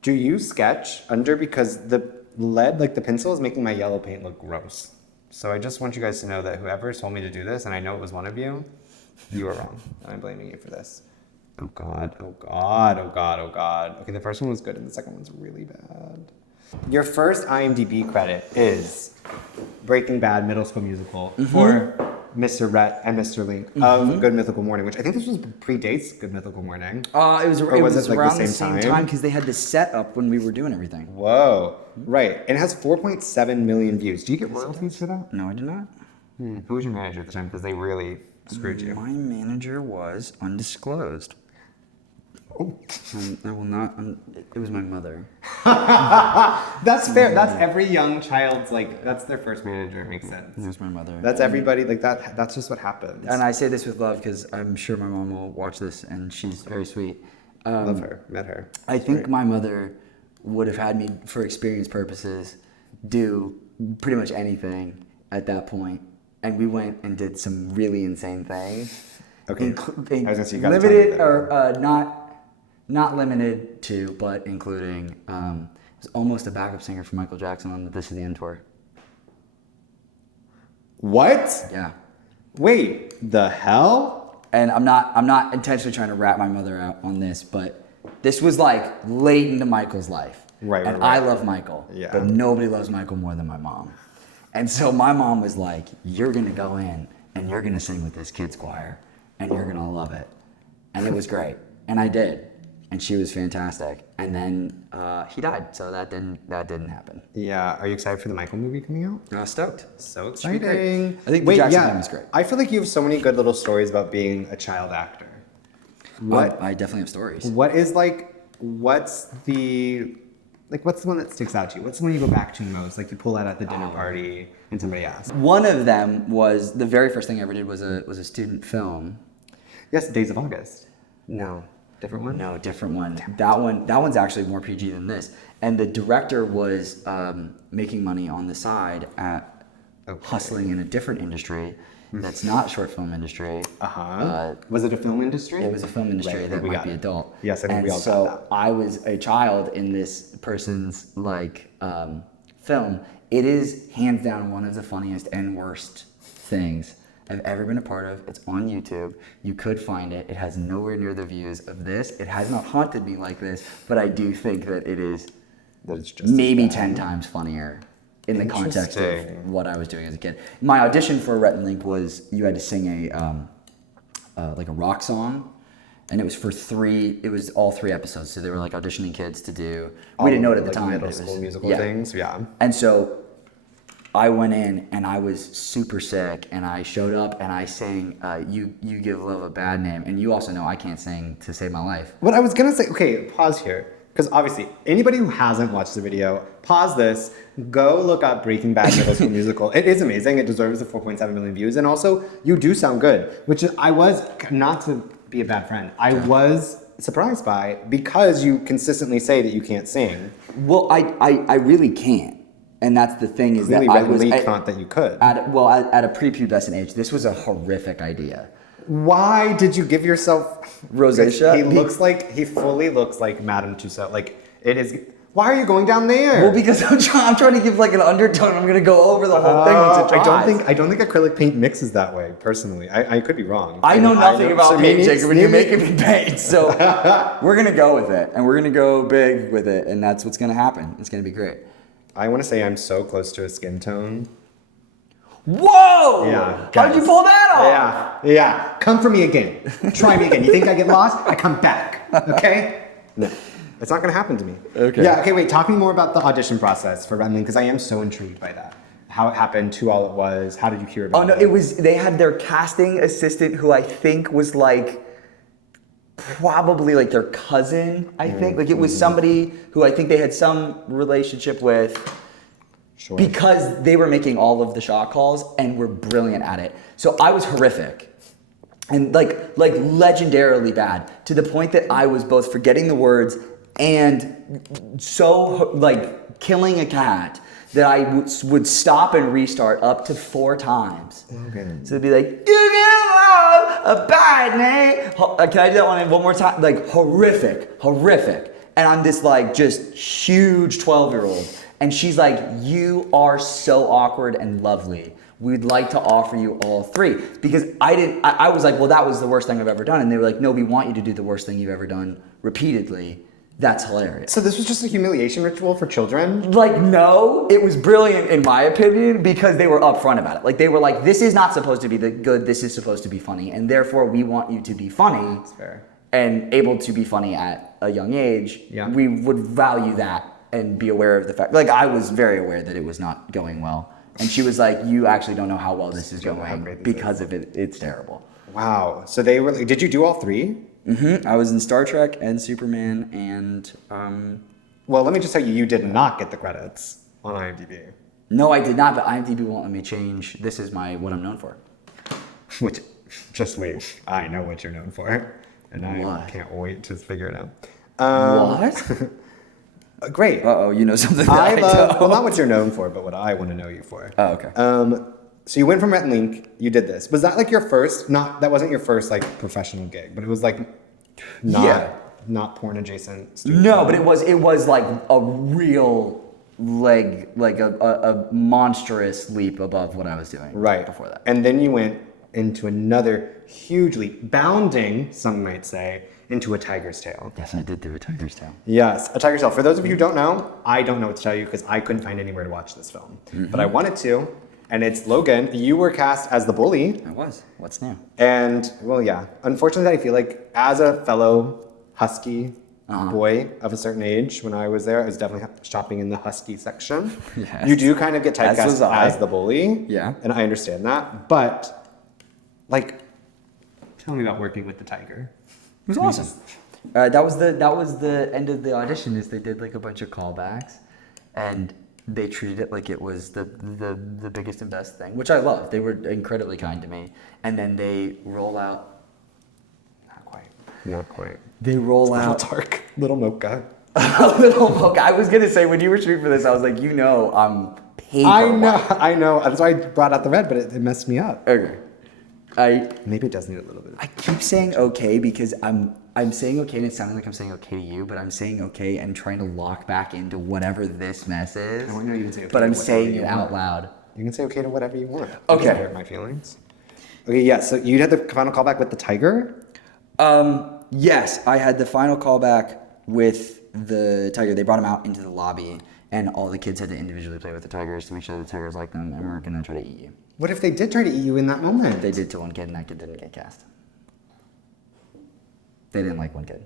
do you sketch under, because the lead, like the pencil, is making my yellow paint look gross. So I just want you guys to know that whoever told me to do this, and I know it was one of you, you were wrong. And I'm blaming you for this. Oh God, oh God, oh God, oh God. Okay, the first one was good and the second one's really bad. Your first IMDb credit is Breaking Bad Middle School Musical for Mr. Rhett and Mr. Link of Good Mythical Morning, which I think this was predates Good Mythical Morning. It was Or was it, like, around the the same same time? time because they had the setup when we were doing everything. Whoa, right. And it has 4.7 million views. Do you get royalties for that? No, I did not. Who was your manager at the time? Because they really screwed you. My manager was undisclosed. Oh. I will not. It was my mother. That's fair. That's every young child's, like, that's their first manager. It makes sense. It was my mother. That's everybody, like, that's just what happens. And I say this with love because I'm sure my mom will watch this, and she's very sweet. Love her, met her. I think my mother would have had me, for experience purposes, do pretty much anything at that point. And we went and did some really insane things. Okay. I was gonna say, you gotta limited tell me or not limited to, but including. Was almost a backup singer for Michael Jackson on the This Is the End tour. What? Yeah. Wait, the hell? And I'm not intentionally trying to rat my mother out on this, but this was like late into Michael's life. Right. And I love Michael. Yeah. But nobody loves Michael more than my mom. And so my mom was like, you're gonna go in and you're gonna sing with this kids choir and you're gonna love it. And it was great. And I did. And she was fantastic. And then he died, so that didn't happen. Yeah. Are you excited for the Michael movie coming out? Stoked. So Should be great. exciting. I think the Jackson thing was great. I feel like you have so many good little stories about being a child actor. What? I definitely have stories. What's the one that sticks out to you? What's the one you go back to most? Like you pull out at the dinner party and somebody asks. One of them was the very first thing I ever did was a student film. Yes, Days of August. No. Different one? No, different one. That one's actually more PG than this. And the director was making money on the side at hustling in a different industry that's not short film industry. Was it a film industry? It was a film industry Right, that we might got be it. adult. Yes, I think and we all so got that. I was a child in this person's film. It is hands down one of the funniest and worst things I've ever been a part of. It's on YouTube. You could find it. It has nowhere near the views of this. It has not haunted me like this, but I do think that it is just maybe 10 times funnier in the context of Interesting. what I was doing as a kid. My audition for Rhett and Link was you had to sing a rock song, and it was it was all 3 episodes. So they were like auditioning kids to do. We didn't know it at the time. Middle but it was, school musical yeah. things. Yeah. And so I went in and I was super sick, and I showed up and I sang You Give Love a Bad Name. And you also know I can't sing to save my life. What I was gonna say, okay, pause here. Because obviously, anybody who hasn't watched the video, pause this, go look up Breaking Bad Middle School Musical. It is amazing. It deserves the 4.7 million views. And also, you do sound good, which I was, not to be a bad friend, I was surprised by, because you consistently say that you can't sing. Well, I really can't. And that's the thing is Clearly, that I Rhett was and Link thought that you could. at a prepubescent age. This was a horrific idea. Why did you give yourself Rosacea? He fully looks like Madame Tussauds. Like, it is. Why are you going down there? Well, because I'm trying to give like an undertone. I'm gonna go over the whole thing once it dries. I don't think acrylic paint mixes that way. Personally, I could be wrong. I know nothing about paint, Jacob, and you're making me. me paint. So we're gonna go with it, and we're gonna go big with it, and that's what's gonna happen. It's gonna be great. I want to say I'm so close to a skin tone. Whoa! Yeah. How did you pull that off? Yeah. Come for me again. Try me again. You think I get lost? I come back. Okay? No. It's not going to happen to me. Okay. Yeah, okay, wait. Talk me more about the audition process for Rhett and Link, because I am so intrigued by that. how it happened, who all it was, how did you hear about Oh no, it? they had their casting assistant who I think was like probably like their cousin, I think. Like it was somebody who I think they had some relationship with. Sure. Because they were making all of the shot calls and were brilliant at it. So I was horrific. And like legendarily bad, to the point that I was both forgetting the words and so like killing a cat that I would stop and restart up to 4 times. Okay. So it'd be like, you can love a bad name. Can I do that one more time? Like horrific. And I'm this like just huge 12-year-old. And she's like, you are so awkward and lovely. We'd like to offer you all 3. Because I was like, well, that was the worst thing I've ever done. And they were like, no, we want you to do the worst thing you've ever done repeatedly. That's hilarious. So this was just a humiliation ritual for children? Like, no, it was brilliant in my opinion because they were upfront about it. Like, they were like, this is not supposed to be the good, this is supposed to be funny. And therefore, we want you to be funny. That's fair. And able to be funny at a young age. Yeah. We would value that and be aware of the fact. Like, I was very aware that it was not going well. And she was like, you actually don't know how well this is going because of it. It's terrible. Wow. So they were like, did you do all 3? Mm-hmm. I was in Star Trek and Superman and... Well, let me just tell you, you did not get the credits on IMDb. No, I did not, but IMDb won't let me change. This is what I'm known for. Which, just wait. I know what you're known for. And I What? can't wait to figure it out. What? Great. Uh-oh, you know something that I don't. Well, not what you're known for, but what I want to know you for. Oh, okay. So you went from Rhett and Link, you did this. Was that like your first, that wasn't your first like professional gig, but it was like not porn adjacent? No, but it was like a real like a monstrous leap above what I was doing Right. before that. And then you went into another hugely bounding, some might say, into A Tiger's Tale. Yes, I did do A Tiger's Tale. Yes, A Tiger's Tale. For those of you who don't know, I don't know what to tell you because I couldn't find anywhere to watch this film. But I wanted to, and it's Logan. You were cast as the bully. I was. What's new? And, well, yeah. Unfortunately, I feel like as a fellow husky boy of a certain age, when I was there, I was definitely shopping in the husky section. Yes. You do kind of get As was typecast I. as the bully. Yeah. And I understand that. But, like, tell me about working with the tiger. It was awesome. That was the end of the audition. Is they did like a bunch of callbacks, and they treated it like it was the biggest and best thing, which I love. They were incredibly kind to me. And then they roll out. Not quite. They roll Little out. dark. Little mocha. A little book. I was gonna say when you were shooting for this, I was like, I'm paid. I know. That's why I brought out the red, but it messed me up. Okay. Maybe it does need a little bit. I keep saying okay because I'm saying okay and it's sounding like I'm saying okay to you, but I'm saying okay and trying to lock back into whatever this mess is. I know you can say okay but to I'm whatever saying you it want. out loud. You can say okay to whatever you want. Okay. Doesn't hurt my feelings. Okay, yeah. So you had the final callback with the tiger. Yes, I had the final callback with the tiger. They brought him out into the lobby, and all the kids had to individually play with the tigers to make sure the tigers liked them and weren't gonna try to eat you. What if they did try to eat you in that moment? They did to one kid, and that kid didn't get cast. They didn't like one kid.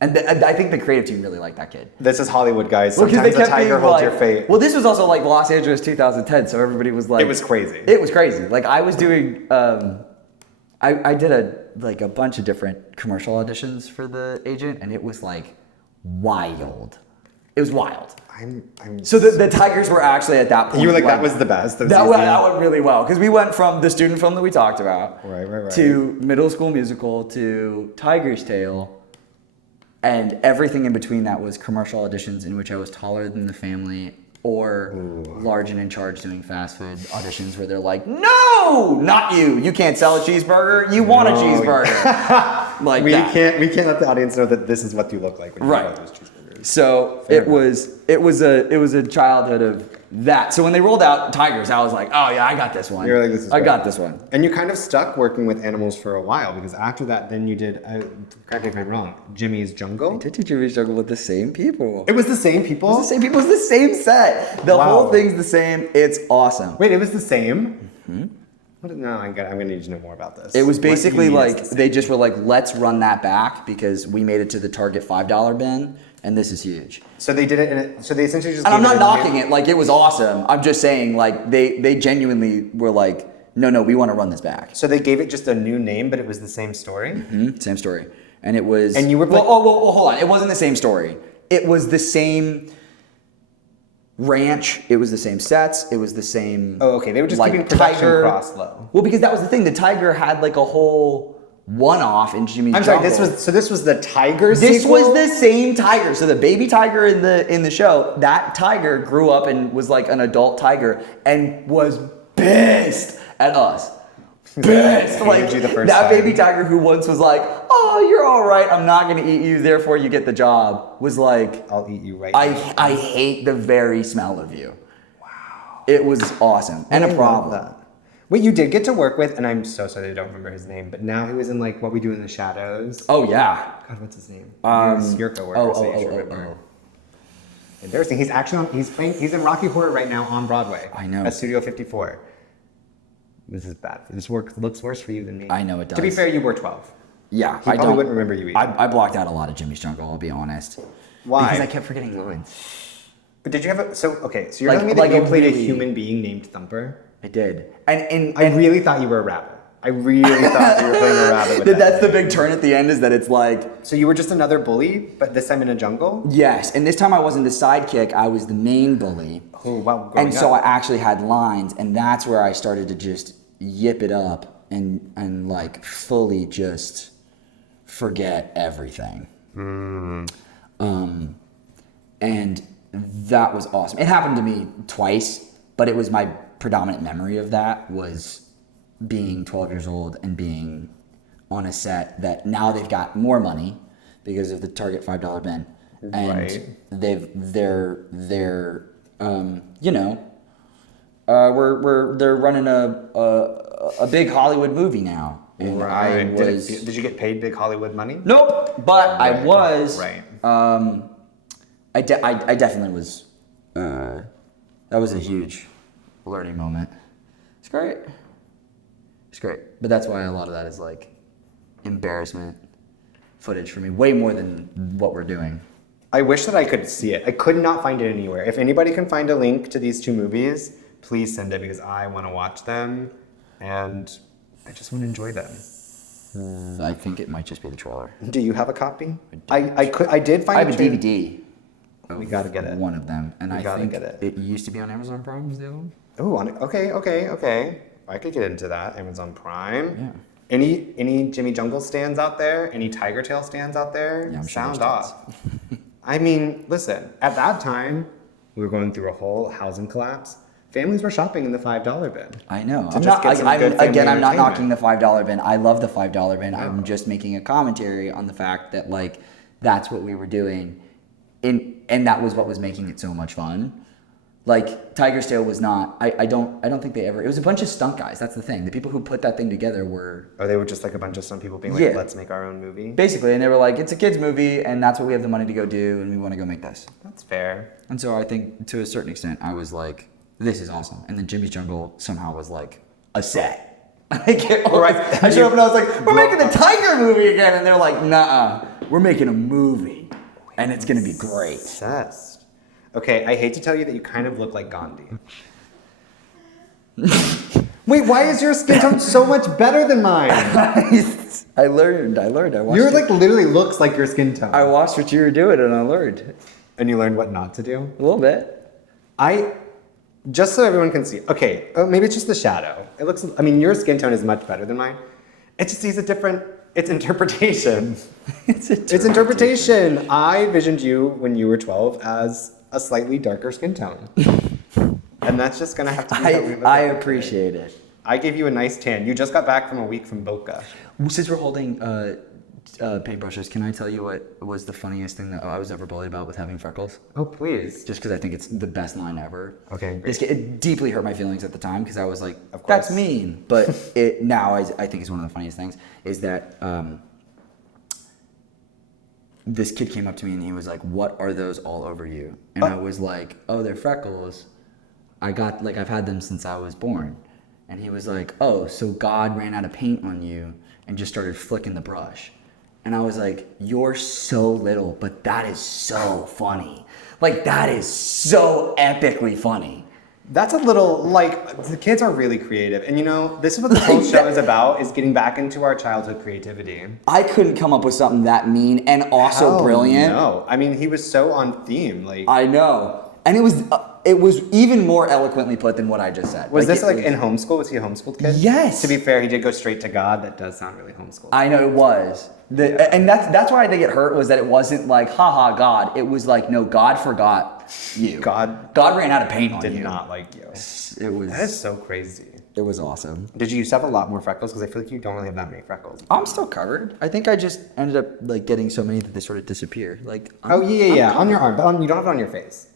And I think the creative team really liked that kid. This is Hollywood, guys. Well, 'cause Sometimes they the kept tiger being holds like- your fate. Well, this was also like Los Angeles 2010, so everybody was like... It was crazy. It was crazy. Like, I was doing... I did a bunch of different commercial auditions for the agent, and it was like wild. It was wild. I'm So the Tigers were actually at that point. You were like, that was the best. That went really well because we went from the student film that we talked about Right. to Middle School Musical to Tiger's Tale, and everything in between that was commercial auditions in which I was taller than the family or large and in charge doing fast food auditions where they're like, no, not you. You can't sell a cheeseburger. You want a cheeseburger. Like we that. can't let the audience know that this is what you look like when you Right. have those cheeseburgers. So Fair it was a childhood of that. So when they rolled out Tigers, I was like, oh yeah, I got this one. You're like, this is I great. got this one. And you kind of stuck working with animals for a while because after that, then you did, correct me if I'm wrong, Jimmy's Jungle. Did you Jimmy's Jungle with the same people? It was the same people? It's the same people. It's the same set. The Wow. whole thing's the same. It's awesome. Wait, it was the same? No, I'm gonna need to know more about this. It was What do you basically need us like to say? they just were like, let's run that back because we made it to the Target $5 bin, and this is huge. So they did it. So they essentially just. And I'm gave not it knocking it, like it was awesome. I'm just saying, like they genuinely were like, no, we want to run this back. So they gave it just a new name, but it was the same story. Same story, and it was. And you were well, hold on. It wasn't the same story. It was the same ranch. It was the same sets. It was the same. Oh, okay. They were just like, keeping production tiger costs low. Well, because that was the thing. The tiger had like a whole one-off in Jimmy's I'm sorry. Jungle. This was the tiger. This sequel? was the same tiger. So the baby tiger in the show, that tiger grew up and was like an adult tiger and was pissed at us. Pissed. Like you the first that time. baby tiger who once was like, "Oh, you're all right. I'm not gonna eat you. Therefore, you get the job." Was like, I'll eat you right now. I hate the very smell of you. Wow. It was awesome and a problem. That. Wait, you did get to work with, and I'm so sorry I don't remember his name, but now he was in like What We Do in the Shadows. Oh yeah. God, what's his name? Your coworker, so you should remember. Embarrassing. He's actually he's in Rocky Horror right now on Broadway. I know. At Studio 54. This is bad. This looks worse for you than me. I know it does. To be fair, you were 12. Yeah, He probably wouldn't remember you either. I blocked out a lot of Jimmy's Jungle. I'll be honest. Why? Because I kept forgetting lines. But did you have so you're Like- telling me that like you a played a really- human being named Thumper? I did, and I really thought you were a rabbit. I really thought you were playing a rabbit. With that's the big turn at the end. Is that it's like So you were just another bully, but this time in a jungle? yes, and this time I wasn't the sidekick. I was the main bully. Oh wow! And so I actually had lines, and that's where I started to just yip it up and like fully just forget everything. And that was awesome. It happened to me twice, but it was my predominant memory of that was being 12 years old and being on a set that now they've got more money because of the Target $5 bin, and Right. they're they're running a big Hollywood movie now. And I Right. was Did you get paid big Hollywood money? nope, but I Right. was Right. I definitely was. That was a huge learning moment. It's great. It's great, but that's why a lot of that is like embarrassment footage for me, way more than what we're doing. I wish that I could see it. I could not find it anywhere. If anybody can find a link to these two movies, please send it because I want to watch them and I just want to enjoy them. I think it might just be the trailer. Do you have a copy? I did find I have a trailer- DVD. We gotta get it. One of them, and We I gotta think get it. it used to be on Amazon Prime. Was the other one? Oh, okay. I could get into that. Amazon Prime. Yeah. Any Jimmy Jungle stands out there? Any Tiger Tail stands out there? Yeah, I'm sure Sound there's off. I mean, listen. At that time, we were going through a whole housing collapse. Families were shopping in the $5 bin. I know. To I'm just not. get some good family Again, I'm not entertainment. knocking the $5 bin. I love the $5 bin. I'm just making a commentary on the fact that like that's what we were doing, and that was what was making it so much fun. Like Tiger's Tail was not. I don't think they ever. It was a bunch of stunt guys. That's the thing. The people who put that thing together were Or they were just like a bunch of some people being like, Yeah. let's make our own movie. basically, and they were like, it's a kids movie, and that's what we have the money to go do, and we want to go make this. That's fair. And so I think to a certain extent, I was like, this is awesome. And then Jimmy's Jungle somehow was like a set. I showed up and I was like, we're making the Tiger movie again. And they're like, nah, we're making a movie. And it's going to be great. Obsessed. Okay, I hate to tell you that you kind of look like Gandhi. Wait, why is your skin tone so much better than mine? I learned. I watched You're it. like literally looks like your skin tone. I watched what you were doing and I learned And you learned what not to do? a little bit. Just so everyone can see. Okay, maybe it's just the shadow. It looks, I mean, your skin tone is much better than mine. It just sees a different, it's interpretation. It's Interpretation. I visioned you when you were 12 as a slightly darker skin tone. And that's just gonna have to be how we live I with it. appreciate it. I gave you a nice tan. You just got back from a week from Boca. Since we're holding paintbrushes, can I tell you what was the funniest thing that I was ever bullied about with having freckles? Oh, please. Just because I think it's the best line ever. Okay, great. It deeply hurt my feelings at the time because I was like, Of course. that's mean. But now I think it's one of the funniest things is that this kid came up to me and he was like, what are those all over you? And I was like, oh, they're freckles. I've had them since I was born. And he was like, oh, so God ran out of paint on you and just started flicking the brush. And I was like, you're so little, but that is so funny. Like, that is so epically funny. That's a little, like, the kids are really creative. And you know, this is what this whole show is about, is getting back into our childhood creativity. I couldn't come up with something that mean and also brilliant. No, I mean, he was so on theme. Like, I know. And it was even more eloquently put than what I just said. Was this in homeschool? Was he a homeschooled kid? Yes. To be fair, he did go straight to God. That does sound really homeschooled. I know it was. And that's why I think it hurt, was that it wasn't like, haha, God. It was like, no, God forgot you. God ran out of paint on you. Did not like you. That is so crazy. It was awesome. Did you used to have a lot more freckles? Because I feel like you don't really have that many freckles. I'm still covered. I think I just ended up like getting so many that they sort of disappear. Like, yeah. On your arm, but you don't have it on your face.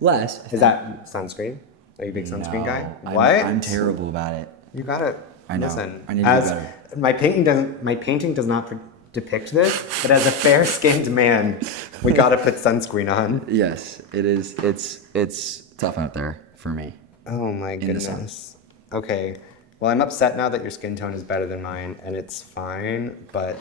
Less. Is that sunscreen? Are you a big sunscreen guy? What? I'm terrible about it. You got it. I know. Listen, I need to be better. My painting does not depict this, but as a fair-skinned man, we gotta put sunscreen on. Yes, it is. It's tough out there for me. Oh my goodness. Okay. Well, I'm upset now that your skin tone is better than mine, and it's fine, but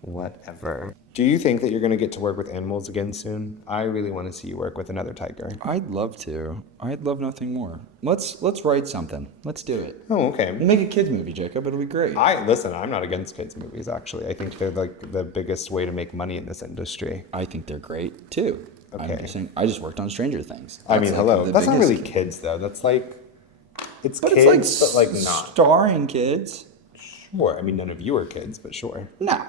whatever. Do you think that you're going to get to work with animals again soon? I really want to see you work with another tiger. I'd love to. I'd love nothing more. Let's write something. Let's do it. Oh, okay. We'll make a kids movie, Jacob. It'll be great. Listen, I'm not against kids movies, actually. I think they're like the biggest way to make money in this industry. I think they're great too. Okay. I just worked on Stranger Things. I mean, hello. That's not really kids, though. That's like, it's but kids, it's but like not. Starring kids. Sure. I mean, none of you are kids, but sure. No.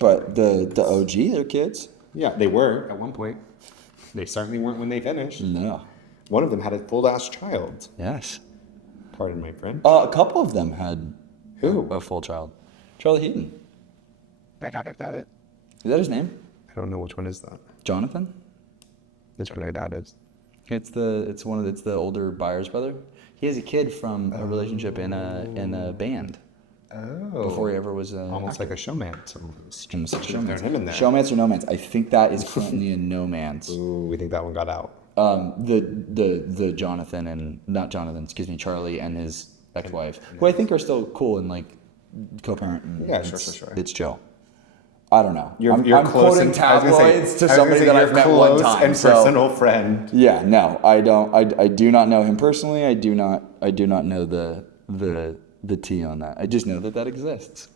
But the OG, they're kids. Yeah, they were at one point. They certainly weren't when they finished. No. One of them had a full-ass child. Yes. Pardon my French. A couple of them had Who? A full child. Charlie Heaton. I got it. Is that his name? I don't know which one is that. Jonathan? That's what my dad is. It's the older Byers brother. He has a kid from a relationship in a band. Oh. Before he ever was almost like a showman. Almost like a showman. Him in there. Showmance or no man's? I think that is currently in no man's. Ooh, we think that one got out. The Jonathan and not Jonathan, excuse me, Charlie and his ex-wife, who I think are still cool and like co-parent. And yeah, sure. It's chill. I don't know. You're I'm quoting tabloids to somebody that I've met one time. And personal friend. Yeah, no, I don't. I do not know him personally. I do not know the tea on that. I just know that exists.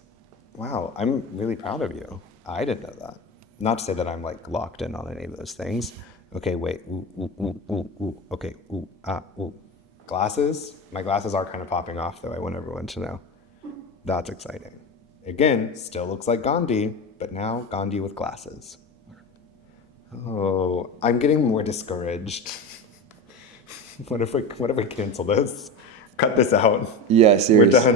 Wow, I'm really proud of you. I didn't know that. Not to say that I'm like locked in on any of those things. Okay, wait. Ooh. Okay, ooh. Glasses? My glasses are kind of popping off, though. I want everyone to know. That's exciting. Again, still looks like Gandhi, but now Gandhi with glasses. Oh, I'm getting more discouraged. What if we cancel this? Cut this out. Yeah, seriously.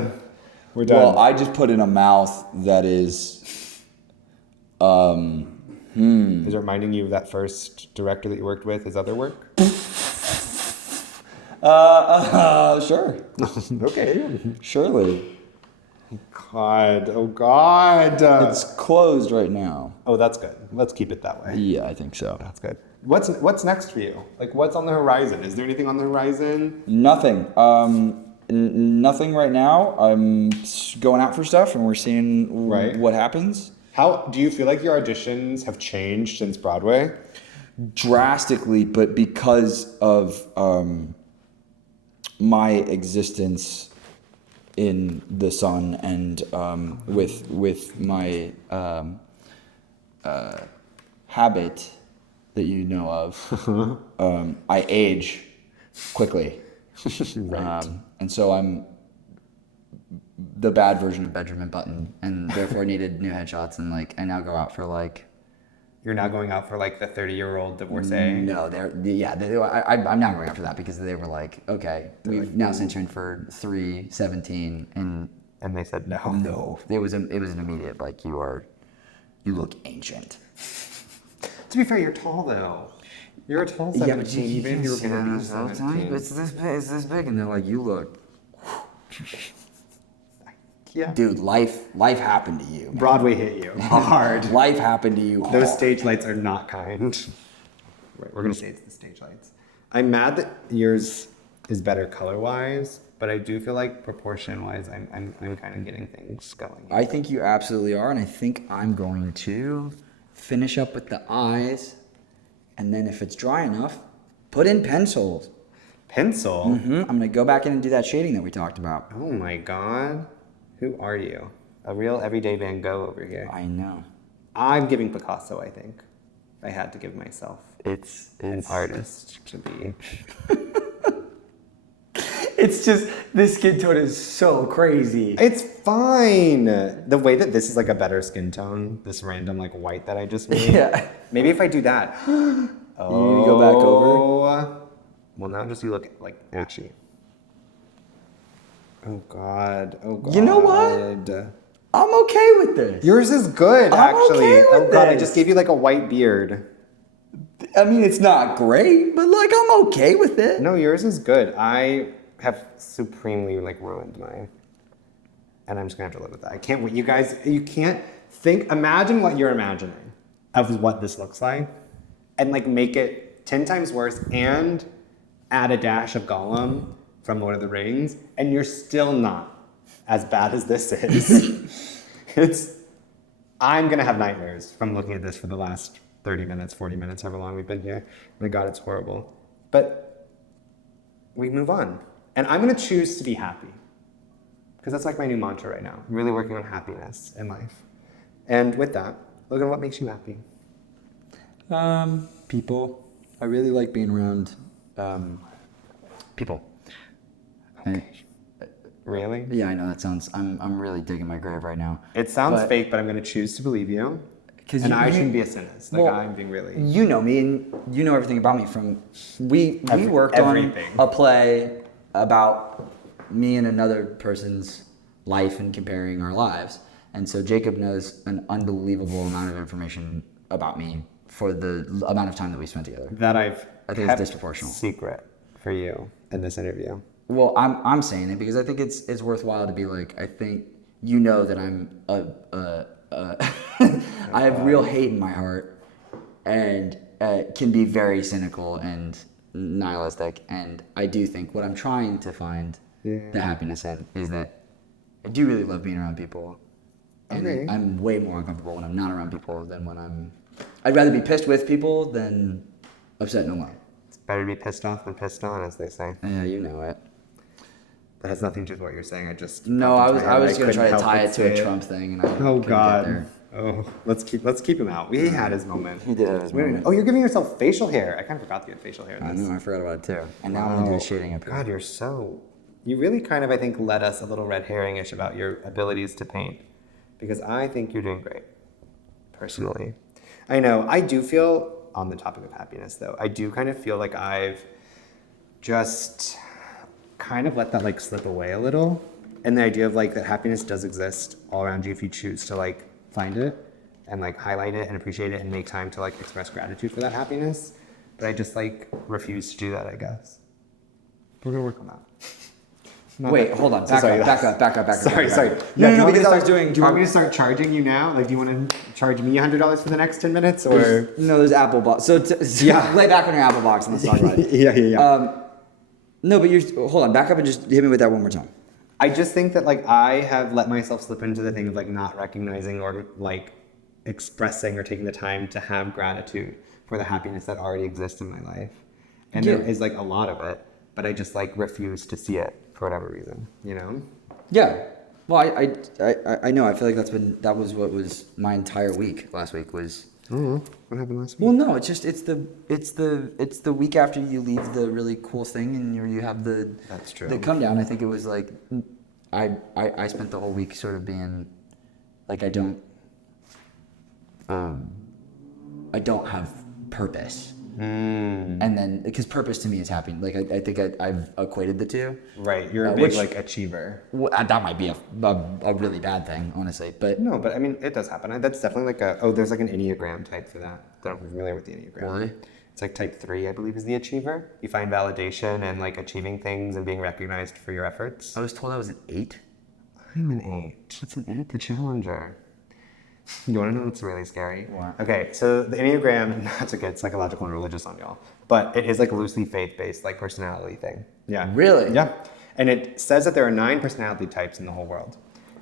We're done. Well, I just put in a mouth that is... Is it reminding you of that first director that you worked with, his other work? Sure. Okay. Surely. Oh God. It's closed right now. Oh, that's good. Let's keep it that way. Yeah, I think so. That's good. What's next for you? Like, what's on the horizon? Is there anything on the horizon? Nothing. Nothing right now. I'm going out for stuff, and we're seeing what happens. How do you feel like your auditions have changed since Broadway? Drastically, but because of my existence in the sun and with my habit that you know of, I age quickly. Right. And so I'm the bad version of Benjamin Button, and therefore needed new headshots, and I now go out for You're now going out for the 30-year-old divorcee? No, I'm not going out for that because they were like, okay, we've now sent you in for 317, and they said no. No, it was an immediate you look ancient. To be fair, you're tall though. You're a tall 17. Yeah, but even if you were gonna be 17. It's this big, and they're like, you look. Yeah. Dude, life happened to you, man. Broadway hit you hard. Life happened to you hard. Those stage lights are not kind. Right, we're gonna say it's the stage lights. I'm mad that yours is better color-wise, but but I do feel like proportion-wise, I'm kind of getting things going. I think you absolutely are, and I think I'm going to finish up with the eyes, and then if it's dry enough, put in pencils. Pencil? I'm going to go back in and do that shading that we talked about. Oh my god. Who are you? A real everyday Van Gogh over here. I know. I'm giving Picasso, I think. I had to give myself It's an artist to be. It's just, this skin tone is so crazy. It's fine. The way that this is like a better skin tone, this random like white that I just made. Yeah. Maybe if I do that. You need to go back over? Well, now just you look like ashy. Oh God. Oh God. You know what? I'm okay with this. Yours is good, I'm actually. okay with Oh God, I this. just gave you like a white beard. I mean, it's not great, but like, I'm okay with it. No, yours is good. I have supremely like ruined mine. And I'm just gonna have to live with that. I can't wait. You guys, you can't imagine what you're imagining of what this looks like and like make it 10 times worse and add a dash of Gollum from Lord of the Rings, and you're still not as bad as this is. I'm gonna have nightmares from looking at this for the last 30 minutes, 40 minutes, however long we've been here. My God, it's horrible. But we move on. And I'm gonna choose to be happy. Because that's like my new mantra right now. I'm really working on happiness in life. And with that, Logan, what makes you happy? People. I really like being around people. Okay. Really? Yeah, I know that sounds. I'm really digging my grave right now. It sounds But- fake, but I'm gonna choose to believe you. 'Cause And you- I you- shouldn't be a cynic. Like Well, I'm being really. You know me, and you know everything about me. From we worked everything. on a play about me and another person's life and comparing our lives, and so Jacob knows an unbelievable amount of information about me for the amount of time that we spent together. That I've I think it's kept disproportional. secret for you in this interview. Well, I'm saying it because I think it's worthwhile to be like, I think you know that I'm I have real hate in my heart and can be very cynical and nihilistic, and I do think what I'm trying to find the happiness in is that I do really love being around people, and Okay. I'm way more uncomfortable when I'm not around people than when I'd rather be pissed with people than upset and alone. It's better to be pissed off than pissed on, as they say. Yeah, you know it. That has nothing to do with what you're saying. I just No, I was popped into my head. going to try to couldn't tie help it to but a say Trump thing, and I Oh couldn't get God. there. Oh, let's keep him out. He had his moment. He did have his We don't- moment. Oh, you're giving yourself facial hair. I kind of forgot that you had facial hair. I in this. know, I forgot about it too. And now I'm going to do a shading up here. God, you really kind of, I think, led us a little red herring-ish about your abilities to paint. Because I think you're doing great, personally. I know, I do feel, on the topic of happiness though, I do kind of feel like I've just kind of let that like slip away a little. And the idea of like that happiness does exist all around you if you choose to like find it and like highlight it and appreciate it and make time to like express gratitude for that happiness. But I just like refuse to do that, I guess. We're gonna work on that. Not Wait, that- hold on. So Back sorry, up, back up, back up, back up. Sorry, back sorry. up. Yeah, No, do you want me because to I was start- doing. Do you want me to start charging you now? Like, do you want to charge me $100 for the next 10 minutes, or? No, there's Apple Box. So Yeah. lay back on your Apple Box and let's talk about it. Yeah. No, but hold on. Back up and just hit me with that one more time. I just think that like I have let myself slip into the thing of like not recognizing or like expressing or taking the time to have gratitude for the happiness that already exists in my life, and there Yeah. is like a lot of it, but I just like refuse to see it for whatever reason, you know? Yeah. Well, I know. I feel like that was what was my entire week last week was. Oh, what happened last week? Well, no, it's just it's the week after you leave the really cool thing and you have the That's true. the come down. I think it was like I spent the whole week sort of being like I don't have purpose. And then because purpose to me is happy. Like I think I've equated the two. Right, you're a big which- like achiever. Well, that might be a really bad thing, honestly. But No, but I mean, it does happen. That's definitely like there's like an Enneagram type for that. I'm familiar with the Enneagram. Really? It's like type 3, I believe, is the achiever. You find validation and like achieving things and being recognized for your efforts. I was told I was an 8. I'm an 8. What's an 8? The challenger. You want to know what's really scary? What? Okay, so the Enneagram, not to get psychological and religious on y'all, but it is like a loosely faith-based like personality thing. Yeah. Really? Yeah. And it says that there are 9 personality types in the whole world,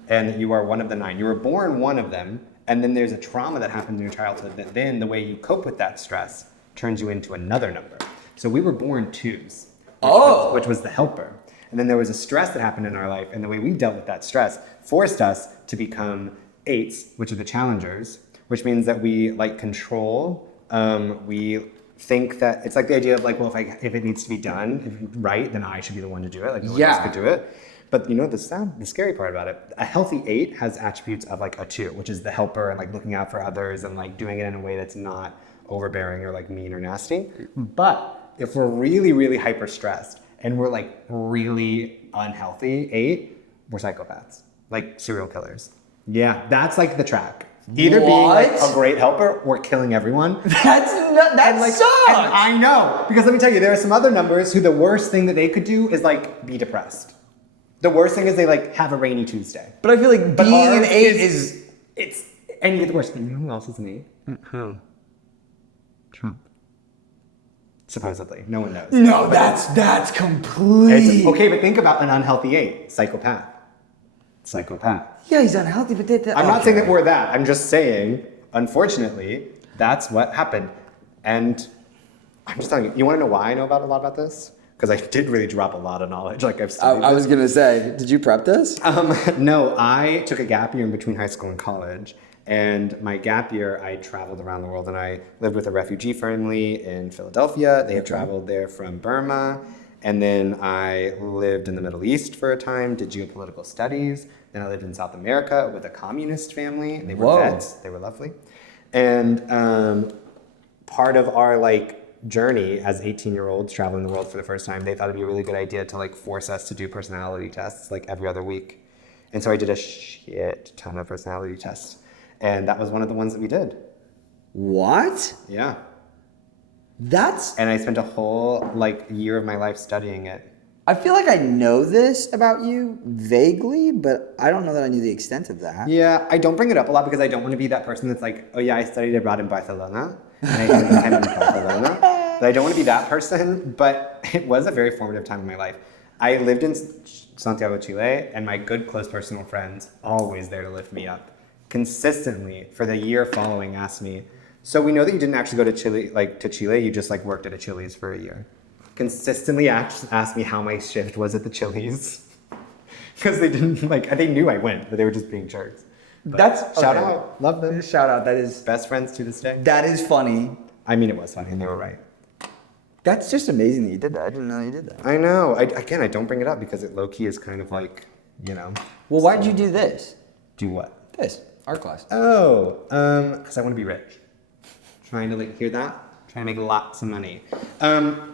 and that you are one of the 9. You were born one of them, and then there's a trauma that happened in your childhood that then the way you cope with that stress turns you into another number. So we were born 2s, which was the helper. And then there was a stress that happened in our life, and the way we dealt with that stress forced us to become 8s, which are the challengers, which means that we like control. We think that it's like the idea of like, well, if it needs to be done right, then I should be the one to do it. Like no one else could do it. But you know the scary part about it? A healthy 8 has attributes of like a 2, which is the helper and like looking out for others and like doing it in a way that's not overbearing or like mean or nasty. But if we're really, really hyper stressed and we're like really unhealthy 8, we're psychopaths, like serial killers. Yeah, that's like the track. Either being like a great helper or killing everyone. That like, sucks. And I know, because let me tell you, there are some other numbers who the worst thing that they could do is like be depressed. The worst thing is they like have a rainy Tuesday. But I feel like being an 8 is it's and you get the worst thing. You know who else is an 8? Who? Trump. Supposedly, no one knows. no. That's complete. Okay, but think about an unhealthy 8, psychopath. Yeah, he's unhealthy, but I'm not saying that we're that. I'm just saying, unfortunately, that's what happened. And I'm just telling you, you want to know why I know about a lot about this? Because I did really drop a lot of knowledge. Like I've studied I was gonna say, did you prep this? No, I took a gap year in between high school and college. And my gap year, I traveled around the world, and I lived with a refugee family in Philadelphia. They have traveled there from Burma. And then I lived in the Middle East for a time, did geopolitical studies. Then I lived in South America with a communist family. They were vets. They were lovely. And part of our like journey as 18-year-olds traveling the world for the first time, they thought it'd be a really good idea to like force us to do personality tests like every other week. And so I did a shit ton of personality tests. And that was one of the ones that we did. What? Yeah. And I spent a whole like year of my life studying it. I feel like I know this about you vaguely, but I don't know that I knew the extent of that. Yeah, I don't bring it up a lot because I don't want to be that person that's like, oh yeah, I studied abroad in Barcelona. And I had a time in Barcelona. But I don't want to be that person, but it was a very formative time in my life. I lived in Santiago, Chile, and my good, close personal friends, always there to lift me up, consistently for the year following asked me, so we know that you didn't actually go to Chile, you just like worked at a Chili's for a year. Consistently asked me how my shift was at the Chili's. Because they didn't they knew I went, but they were just being jerks. But shout out, love them. Shout out, that is Best friends to this day. that is funny. I mean, it was funny and they were right. That's just amazing that you did that. I didn't know you did that. I know. I don't bring it up because it low-key is kind of like, you know. Well, why'd you do this? Do what? This art class. Oh, because I want to be rich. Trying to hear that? Trying to make lots of money.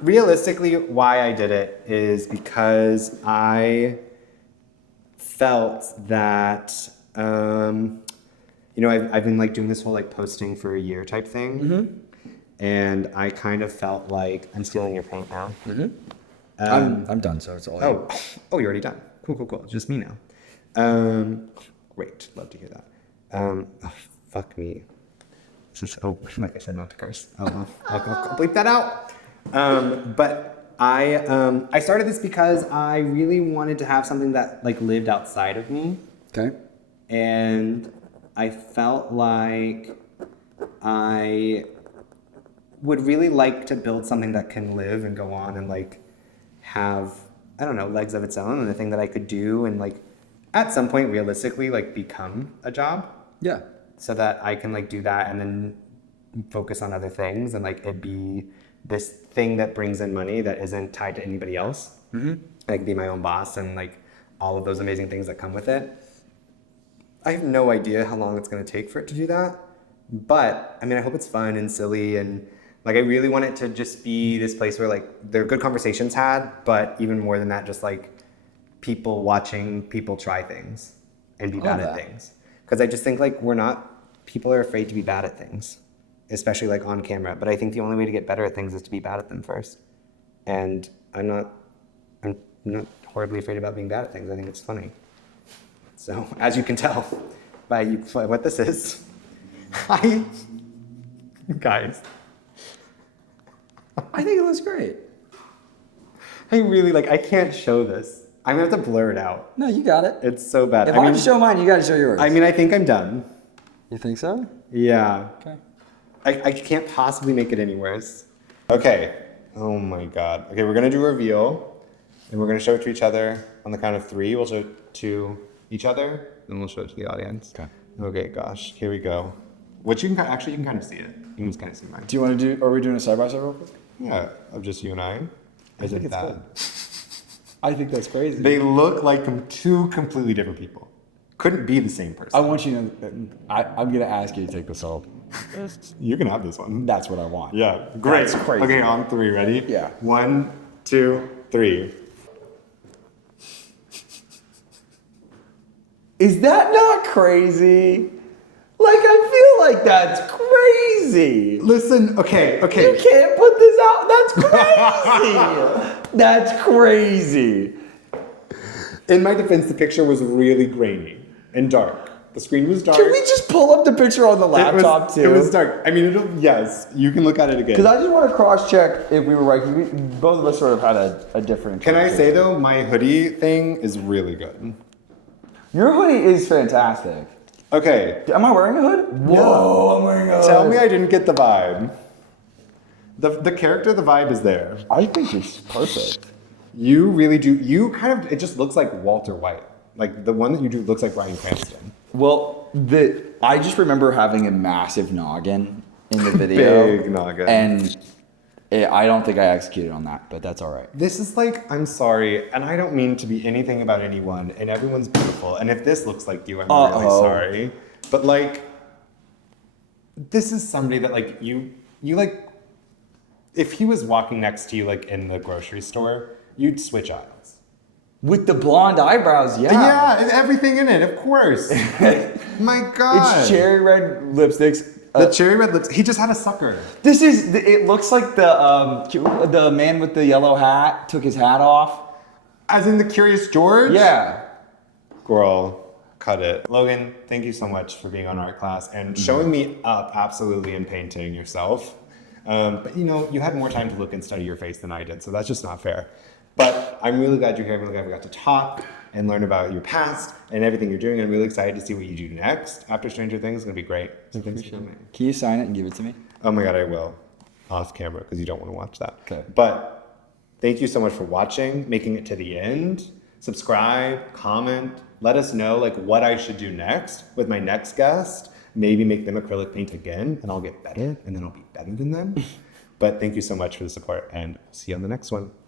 Realistically, why I did it is because I felt that, I've been doing this whole posting for a year type thing. Mm-hmm. And I kind of felt like I'm stealing your paint now. Mm-hmm. I'm done, so it's all. Oh, you're already done. Cool. It's just me now. Great, love to hear that. Fuck me. Like I said, not to curse. I'll bleep that out. But I started this because I really wanted to have something that lived outside of me. Okay. And I felt like I would really like to build something that can live and go on and have, I don't know, legs of its own, and a thing that I could do and at some point realistically become a job. Yeah. So that I can do that and then focus on other things and it be this thing that brings in money that isn't tied to anybody else. Mm-hmm. I can be my own boss and all of those amazing things that come with it. I have no idea how long it's going to take for it to do that, but I mean, I hope it's fun and silly, and I really want it to just be this place where there are good conversations had, but even more than that, just people watching people try things and be bad at things. Because I just think people are afraid to be bad at things, especially on camera. But I think the only way to get better at things is to be bad at them first. And I'm not horribly afraid about being bad at things. I think it's funny. So as you can tell by what this is, guys. I think it looks great. I really I can't show this. I'm gonna have to blur it out. No, you got it. It's so bad. If I can show mine, you gotta show yours. I mean, I think I'm done. You think so? Yeah. Okay. I can't possibly make it any worse. Okay. Oh my god. Okay, we're gonna do a reveal, and we're gonna show it to each other on the count of 3. We'll show it to each other, then we'll show it to the audience. Okay. Okay, gosh, here we go. Which you can kind of see it. You can just kind of see mine. Do you want to do? Are we doing a side by side real quick? Yeah, of just you and I. I think it's that. good. I think that's crazy. They look like two completely different people. Couldn't be the same person. I want you to. I'm gonna ask you to take this home. You can have this one. That's what I want. Yeah, great. That's crazy. Okay, on 3, ready? Yeah. 1, 2, 3. Is that not crazy? Like, I feel like that's crazy. Listen, okay. You can't put this out. That's crazy. That's crazy. In my defense, the picture was really grainy and dark. The screen was dark. Can we just pull up the picture on the laptop too? It was dark. I mean, yes, you can look at it again. Because I just want to cross check if we were right. 'Cause both of us sort of had a different. Can I say though, my hoodie thing is really good. Your hoodie is fantastic. Okay. Am I wearing a hood? Whoa, I'm wearing a hood. Tell me I didn't get the vibe. The character, the vibe is there. I think it's perfect. You really do. You kind of, it just looks like Walter White. Like the one that you do looks like Bryan Cranston. Well, I just remember having a massive noggin in the video. Big noggin. And I don't think I executed on that, but that's all right. This is like, I'm sorry, and I don't mean to be anything about anyone, and everyone's beautiful. And if this looks like you, I'm really sorry. But like, this is somebody that like, you like, if he was walking next to you like in the grocery store, you'd switch aisles. With the blonde eyebrows, yeah. Yeah, and everything in it, of course. My God. It's cherry red lipsticks. The cherry red lips. He just had a sucker. This is. It looks like the man with the yellow hat took his hat off. As in the Curious George? Yeah. Girl, cut it. Logan, thank you so much for being on art class and showing me up absolutely in painting yourself. But you know, you had more time to look and study your face than I did, so that's just not fair. But I'm really glad you're here. I'm really glad we got to talk and learn about your past and everything you're doing. I'm really excited to see what you do next after Stranger Things. It's going to be great. So thanks for coming. Can you sign it and give it to me? Oh my God, I will. Off camera, because you don't want to watch that. Okay. But thank you so much for watching, making it to the end. Subscribe, comment, let us know like what I should do next with my next guest. Maybe make them acrylic paint again, and I'll get better, and then I'll be better than them. But thank you so much for the support, and see you on the next one.